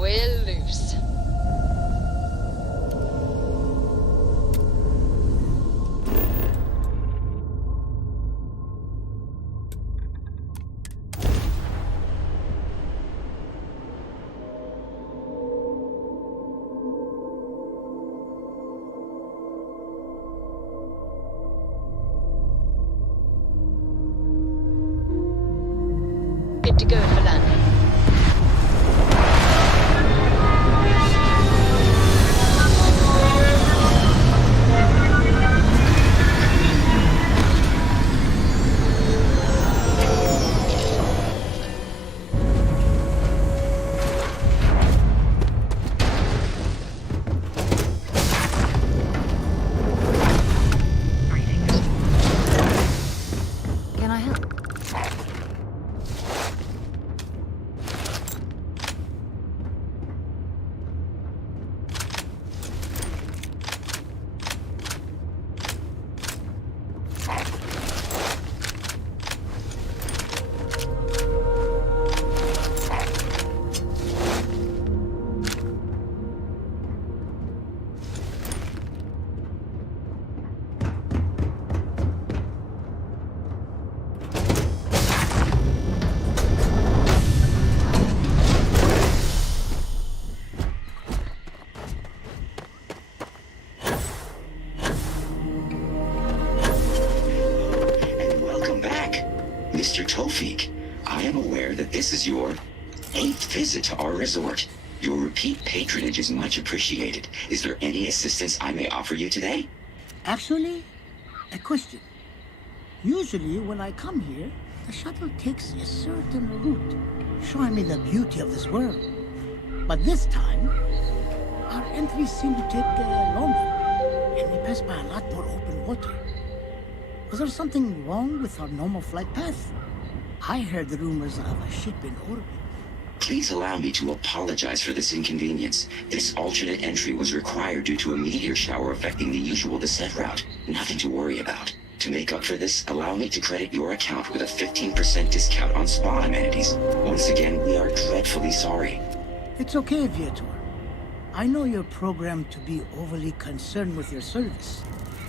We're loose. Good to go for landing. Can I help? Mr. Tofik, I am aware that this is your 8th visit to our resort. Your repeat patronage is much appreciated. Is there any assistance I may offer you today? Actually, a question. Usually when I come here, the shuttle takes a certain route, showing me the beauty of this world. But this time, our entries seem to take longer, and we pass by a lot more open water. Was there something wrong with our normal flight path? I heard the rumors of a ship in orbit. Please allow me to apologize for this inconvenience. This alternate entry was required due to a meteor shower affecting the usual descent route. Nothing to worry about. To make up for this, allow me to credit your account with a 15% discount on spa amenities. Once again, we are dreadfully sorry. It's okay, Viator. I know you're programmed to be overly concerned with your service.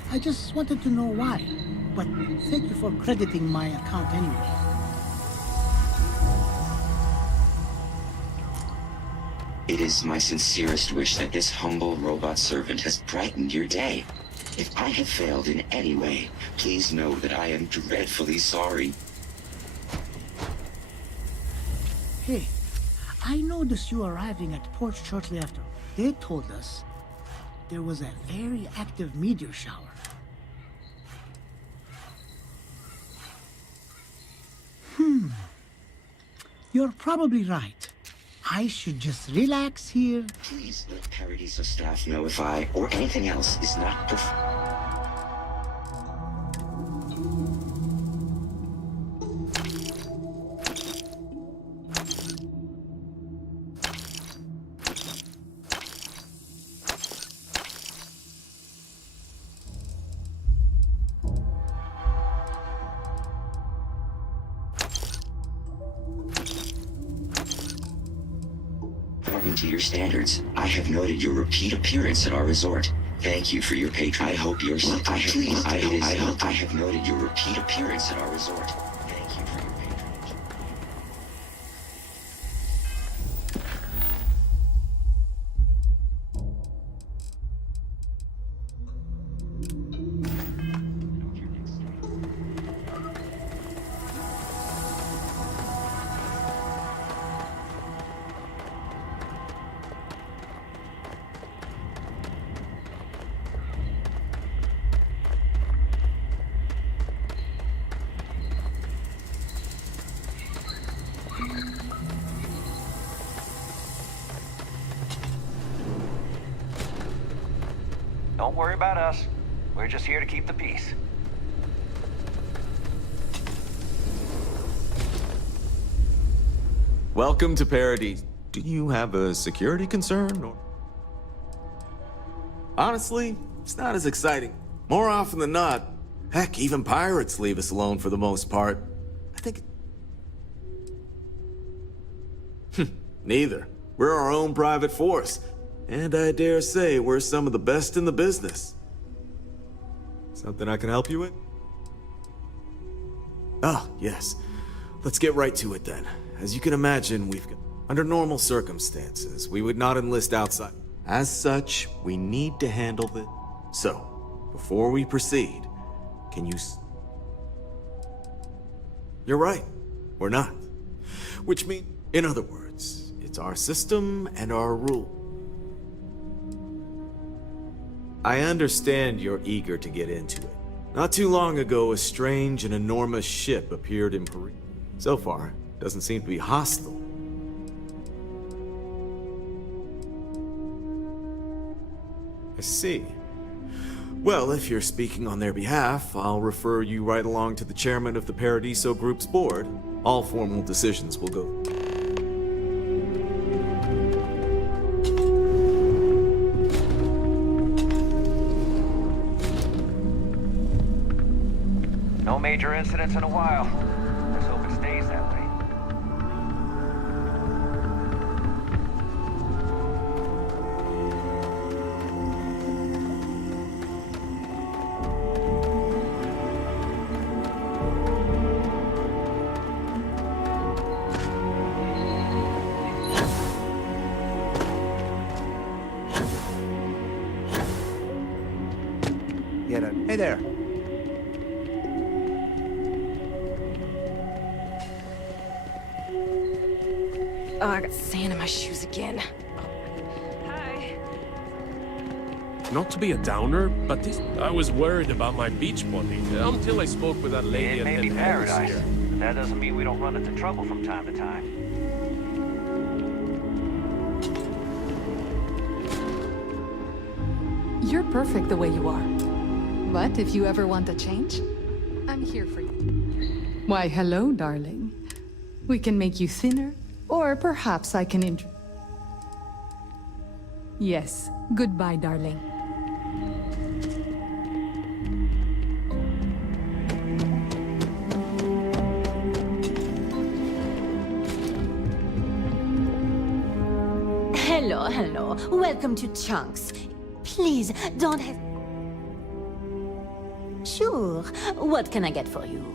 I just wanted to know why. But thank you for crediting my account anyway. It is my sincerest wish that this humble robot servant has brightened your day. If I have failed in any way, please know that I am dreadfully sorry. Hey, I noticed you arriving at port shortly after. They told us there was a very active meteor shower. You're probably right. I should just relax here. Please let Paradiso staff know if I, or anything else, is not to your standards. I have noted your repeat appearance at our resort. Thank you for your patron. I hope you're. I have noted your repeat appearance at our resort. Thank you for your patronage. Don't worry about us. We're just here to keep the peace. Welcome to Paradise. Do you have a security concern, or? Honestly, it's not as exciting. More often than not, heck, even pirates leave us alone for the most part. I think... Neither. We're our own private force. And I dare say we're some of the best in the business. Something I can help you with? Ah, yes. Let's get right to it then. As you can imagine, under normal circumstances, we would not enlist outside. As such, we need to handle this. So, before we proceed, can you... You're right. We're not. Which means, in other words, it's our system and our rule. I understand you're eager to get into it. Not too long ago, a strange and enormous ship appeared in Paris. So far, doesn't seem to be hostile. I see. Well, if you're speaking on their behalf, I'll refer you right along to the chairman of the Paradiso Group's board. All formal decisions will go. No major incidents in a while. Let's hope it stays that way. Hey there. Oh, I got sand in my shoes again. Not to be a downer, but I was worried about my beach body until I spoke with that lady It may and be Harris paradise, here. but that doesn't mean we don't run into trouble from time to time. You're perfect the way you are. But if you ever want a change, I'm here for you. Why, hello, darling. We can make you thinner, or perhaps I can Yes. Goodbye, darling. Hello, hello. Welcome to Chunks. Please, don't Sure. What can I get for you?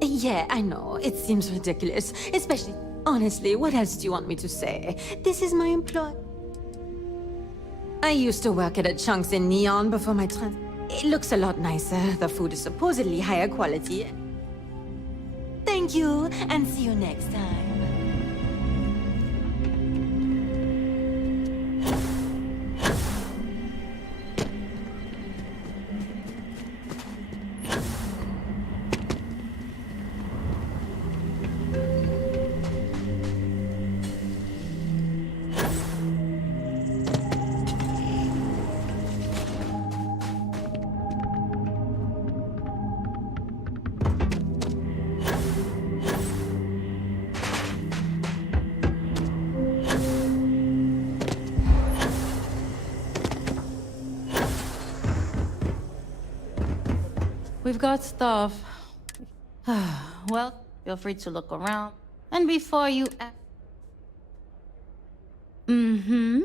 Yeah, I know. It seems ridiculous. Especially, honestly, what else do you want me to say? This is my employ. I used to work at a Chunks in Neon before my It looks a lot nicer. The food is supposedly higher quality. Thank you, and see you next time. We've got stuff. Well, feel free to look around. And before you Mm-hmm.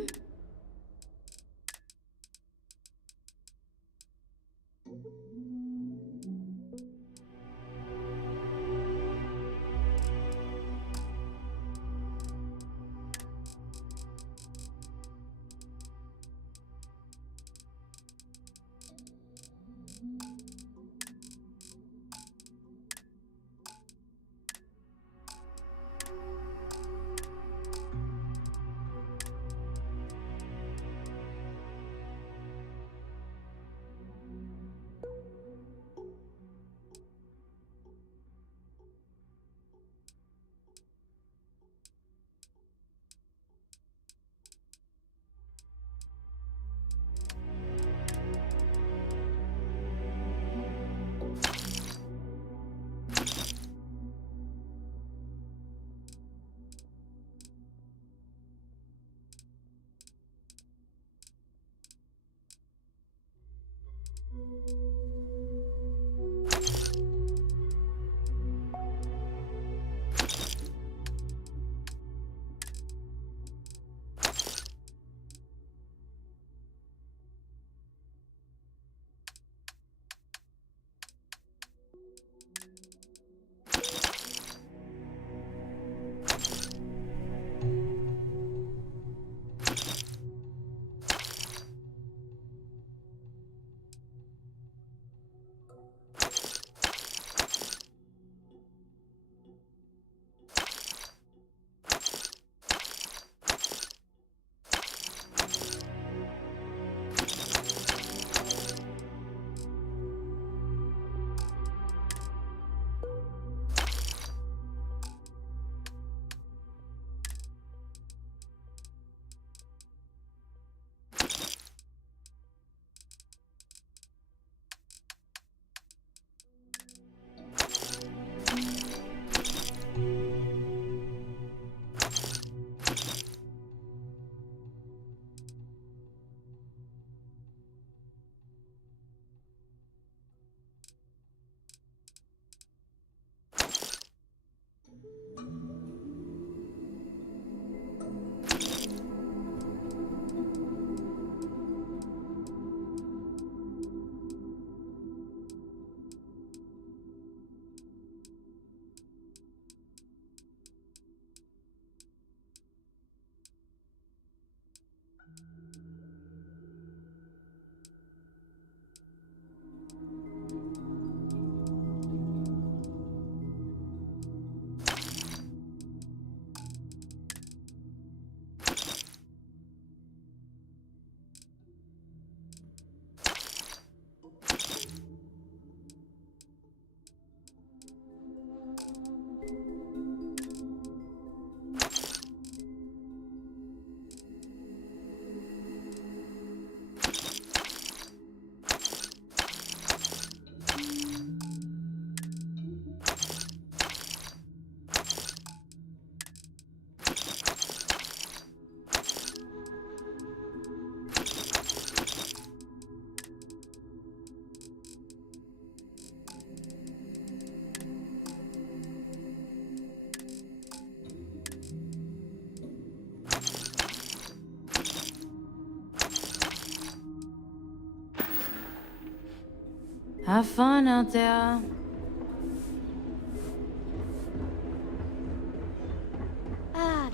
Have fun out there.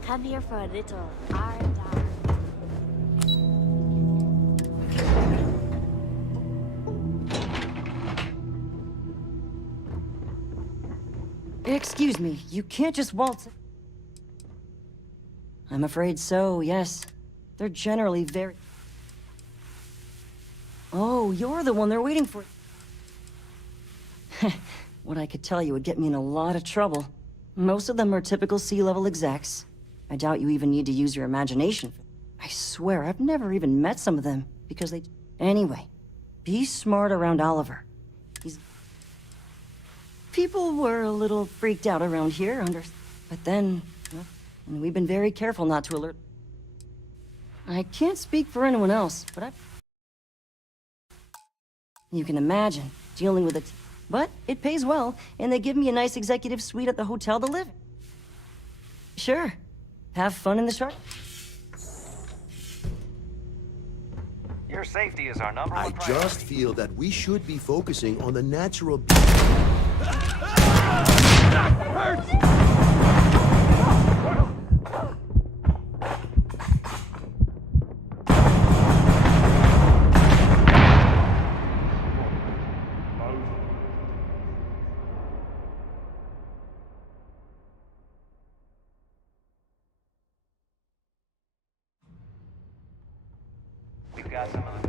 Come here for a little R&R. Excuse me, you can't just waltz. I'm afraid so, yes. They're generally very... Oh, you're the one they're waiting for. What I could tell you would get me in a lot of trouble. Most of them are typical C-level execs. I doubt you even need to use your imagination. I swear, I've never even met some of them, because they... Anyway, be smart around Oliver. People were a little freaked out around here, but then... Well, we've been very careful not to alert... I can't speak for anyone else, but You can imagine, dealing with it. But it pays well, and they give me a nice executive suite at the hotel to live in. Sure. Have fun in the shark. Your safety is our number one I priority. just feel that we should be focusing on the natural...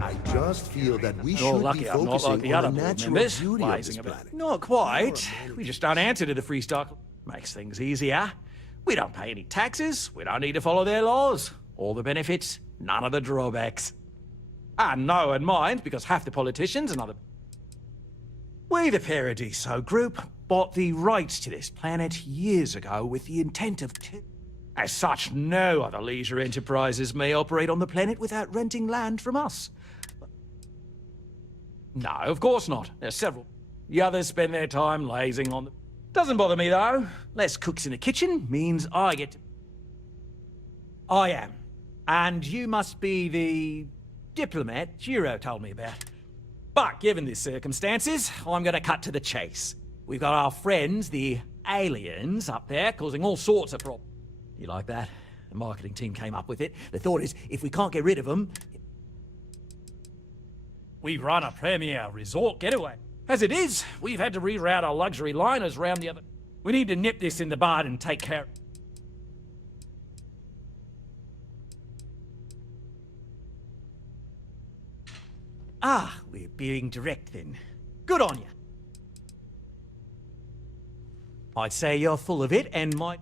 I just feel that we You're should lucky be I'm not focusing like the on other the board natural members, beauty of blazing this a bit. planet. Not quite. We just don't answer to the Freestar. Makes things easier. We don't pay any taxes. We don't need to follow their laws. All the benefits, none of the drawbacks. And no one minds because half the politicians and other... We, the Paradiso Group, bought the rights to this planet years ago with the intent of... As such, no other leisure enterprises may operate on the planet without renting land from us. No, of course not. There's several. The others spend their time lazing on the... Doesn't bother me, though. Less cooks in the kitchen means I get to... I am. And you must be the... diplomat Jiro told me about. But given the circumstances, I'm gonna cut to the chase. We've got our friends, the aliens, up there, causing all sorts of problems. You like that? The marketing team came up with it. The thought is, if we can't get rid of them... We run a premier resort getaway. As it is, we've had to reroute our luxury liners round the other... We need to nip this in the bud and take care... Ah, we're being direct then. Good on you. I'd say you're full of it and might...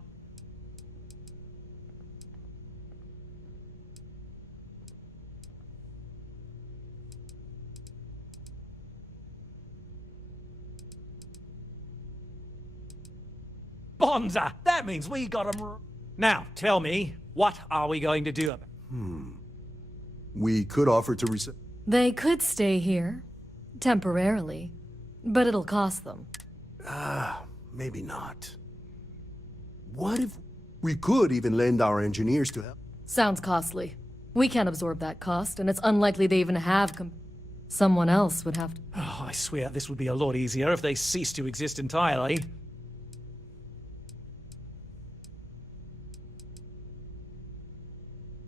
Bonza! That means we got him... Now, tell me, what are we going to do about it? We could offer to reset... They could stay here, temporarily, but it'll cost them. Maybe not. What if... We could even lend our engineers to help. Sounds costly. We can't absorb that cost, and it's unlikely they even have someone else would have to... Oh, I swear this would be a lot easier if they ceased to exist entirely.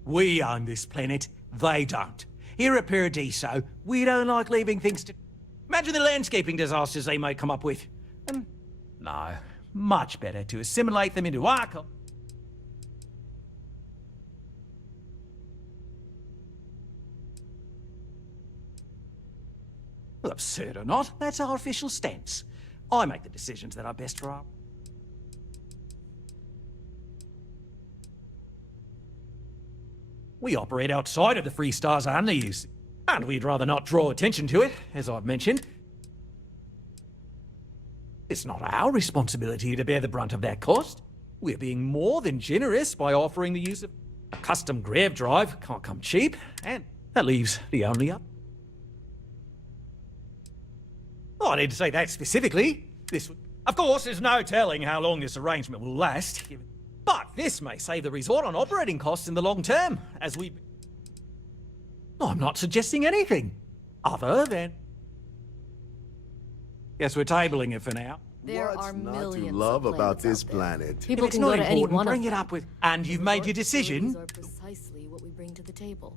We own this planet, they don't. Here at Paradiso, we don't like leaving things to... Imagine the landscaping disasters they might come up with. No, much better to assimilate them into our... Well, absurd or not, that's our official stance. I make the decisions that are best for our... We operate outside of the Freestar's only use, and we'd rather not draw attention to it, as I've mentioned. It's not our responsibility to bear the brunt of that cost. We're being more than generous by offering the use of a custom grav drive. Can't come cheap, and that leaves the only up. Oh, I need to say that specifically. Of course, there's no telling how long this arrangement will last. But this may save the resort on operating costs in the long term, as we... I'm not suggesting anything, other than... Guess we're tabling it for now. There What's are not millions to love of about planets this out there. planet? People If it's can not go to any important, one bring of it them. up with... And you've made your decision? Are precisely what we bring to the table.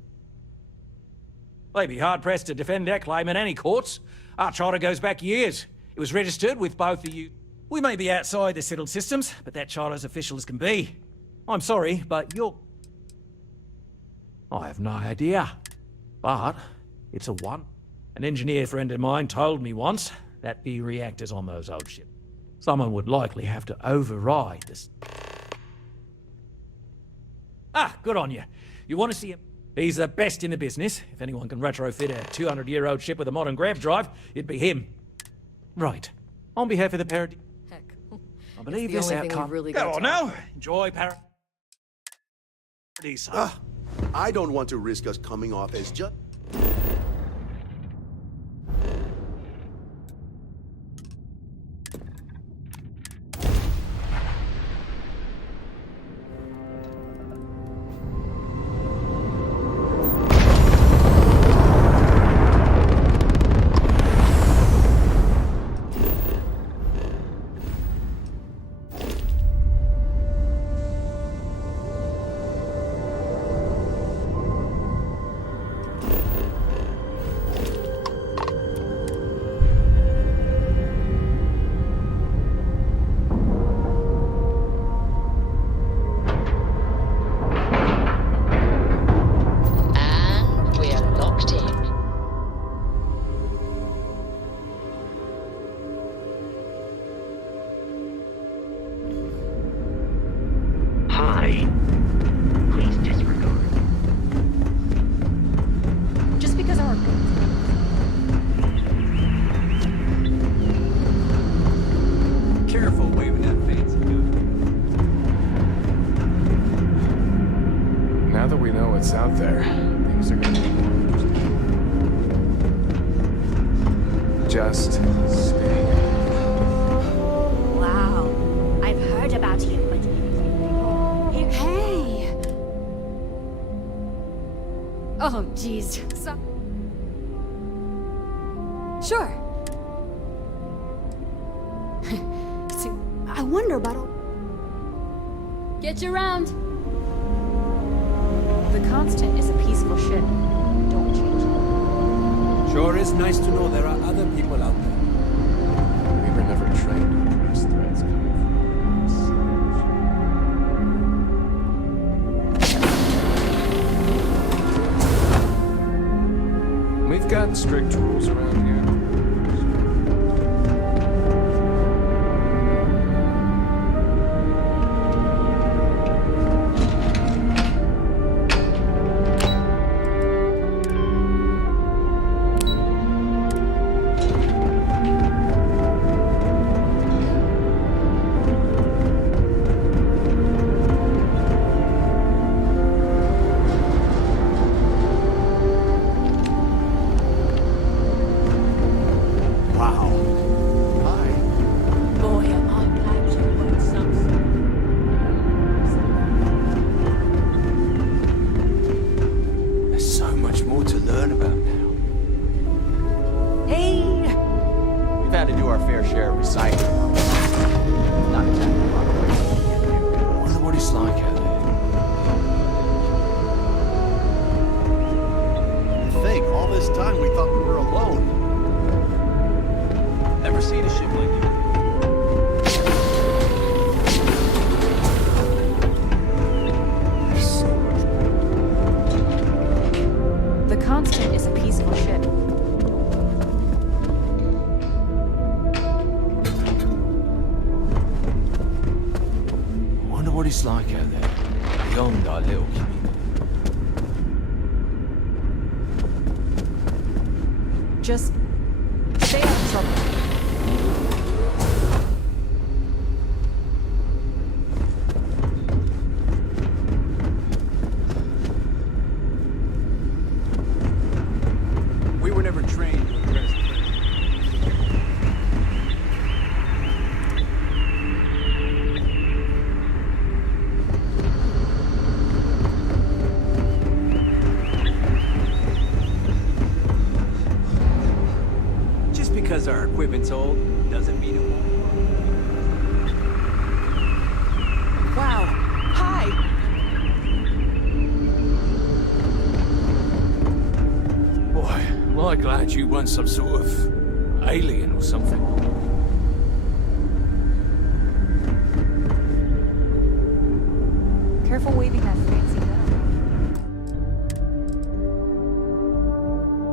They'd be hard-pressed to defend their claim in any courts. Our charter goes back years. It was registered with both of you. We may be outside the settled systems, but that charter's official as can be. I'm sorry, but you're... I have no idea. But it's a one. An engineer friend of mine told me once that the reactors on those old ships, someone would likely have to override this. Ah, good on you. You want to see him? He's the best in the business. If anyone can retrofit a 200-year-old ship with a modern grav drive, it'd be him. Right. On behalf of the Parody... Heck. I believe the this only thing outcome... we've really Go got on to now. offer. Enjoy Paradise. I don't want to risk us coming off as just... And we're locked in. Hi. Please disregard. Just because our Careful waving that fancy gun. Now that we know what's out there, things are gonna be more interesting. Just stay. Wow. I've heard about you, but... Hey! Oh, jeez. Sure. See, I wonder about all... Get you around. The Constant is a peaceful ship. Don't change it. Sure is nice to know there are other people out there. We were never trained to address threats coming from. We've got strict rules around here. what it's like out there, beyond our little community. Just stay out of trouble. We were never trained to address threats. Just because because our equipment's old doesn't mean it won't work. Wow. Hi! Boy, am I glad you weren't some sort of alien or something. Careful waving that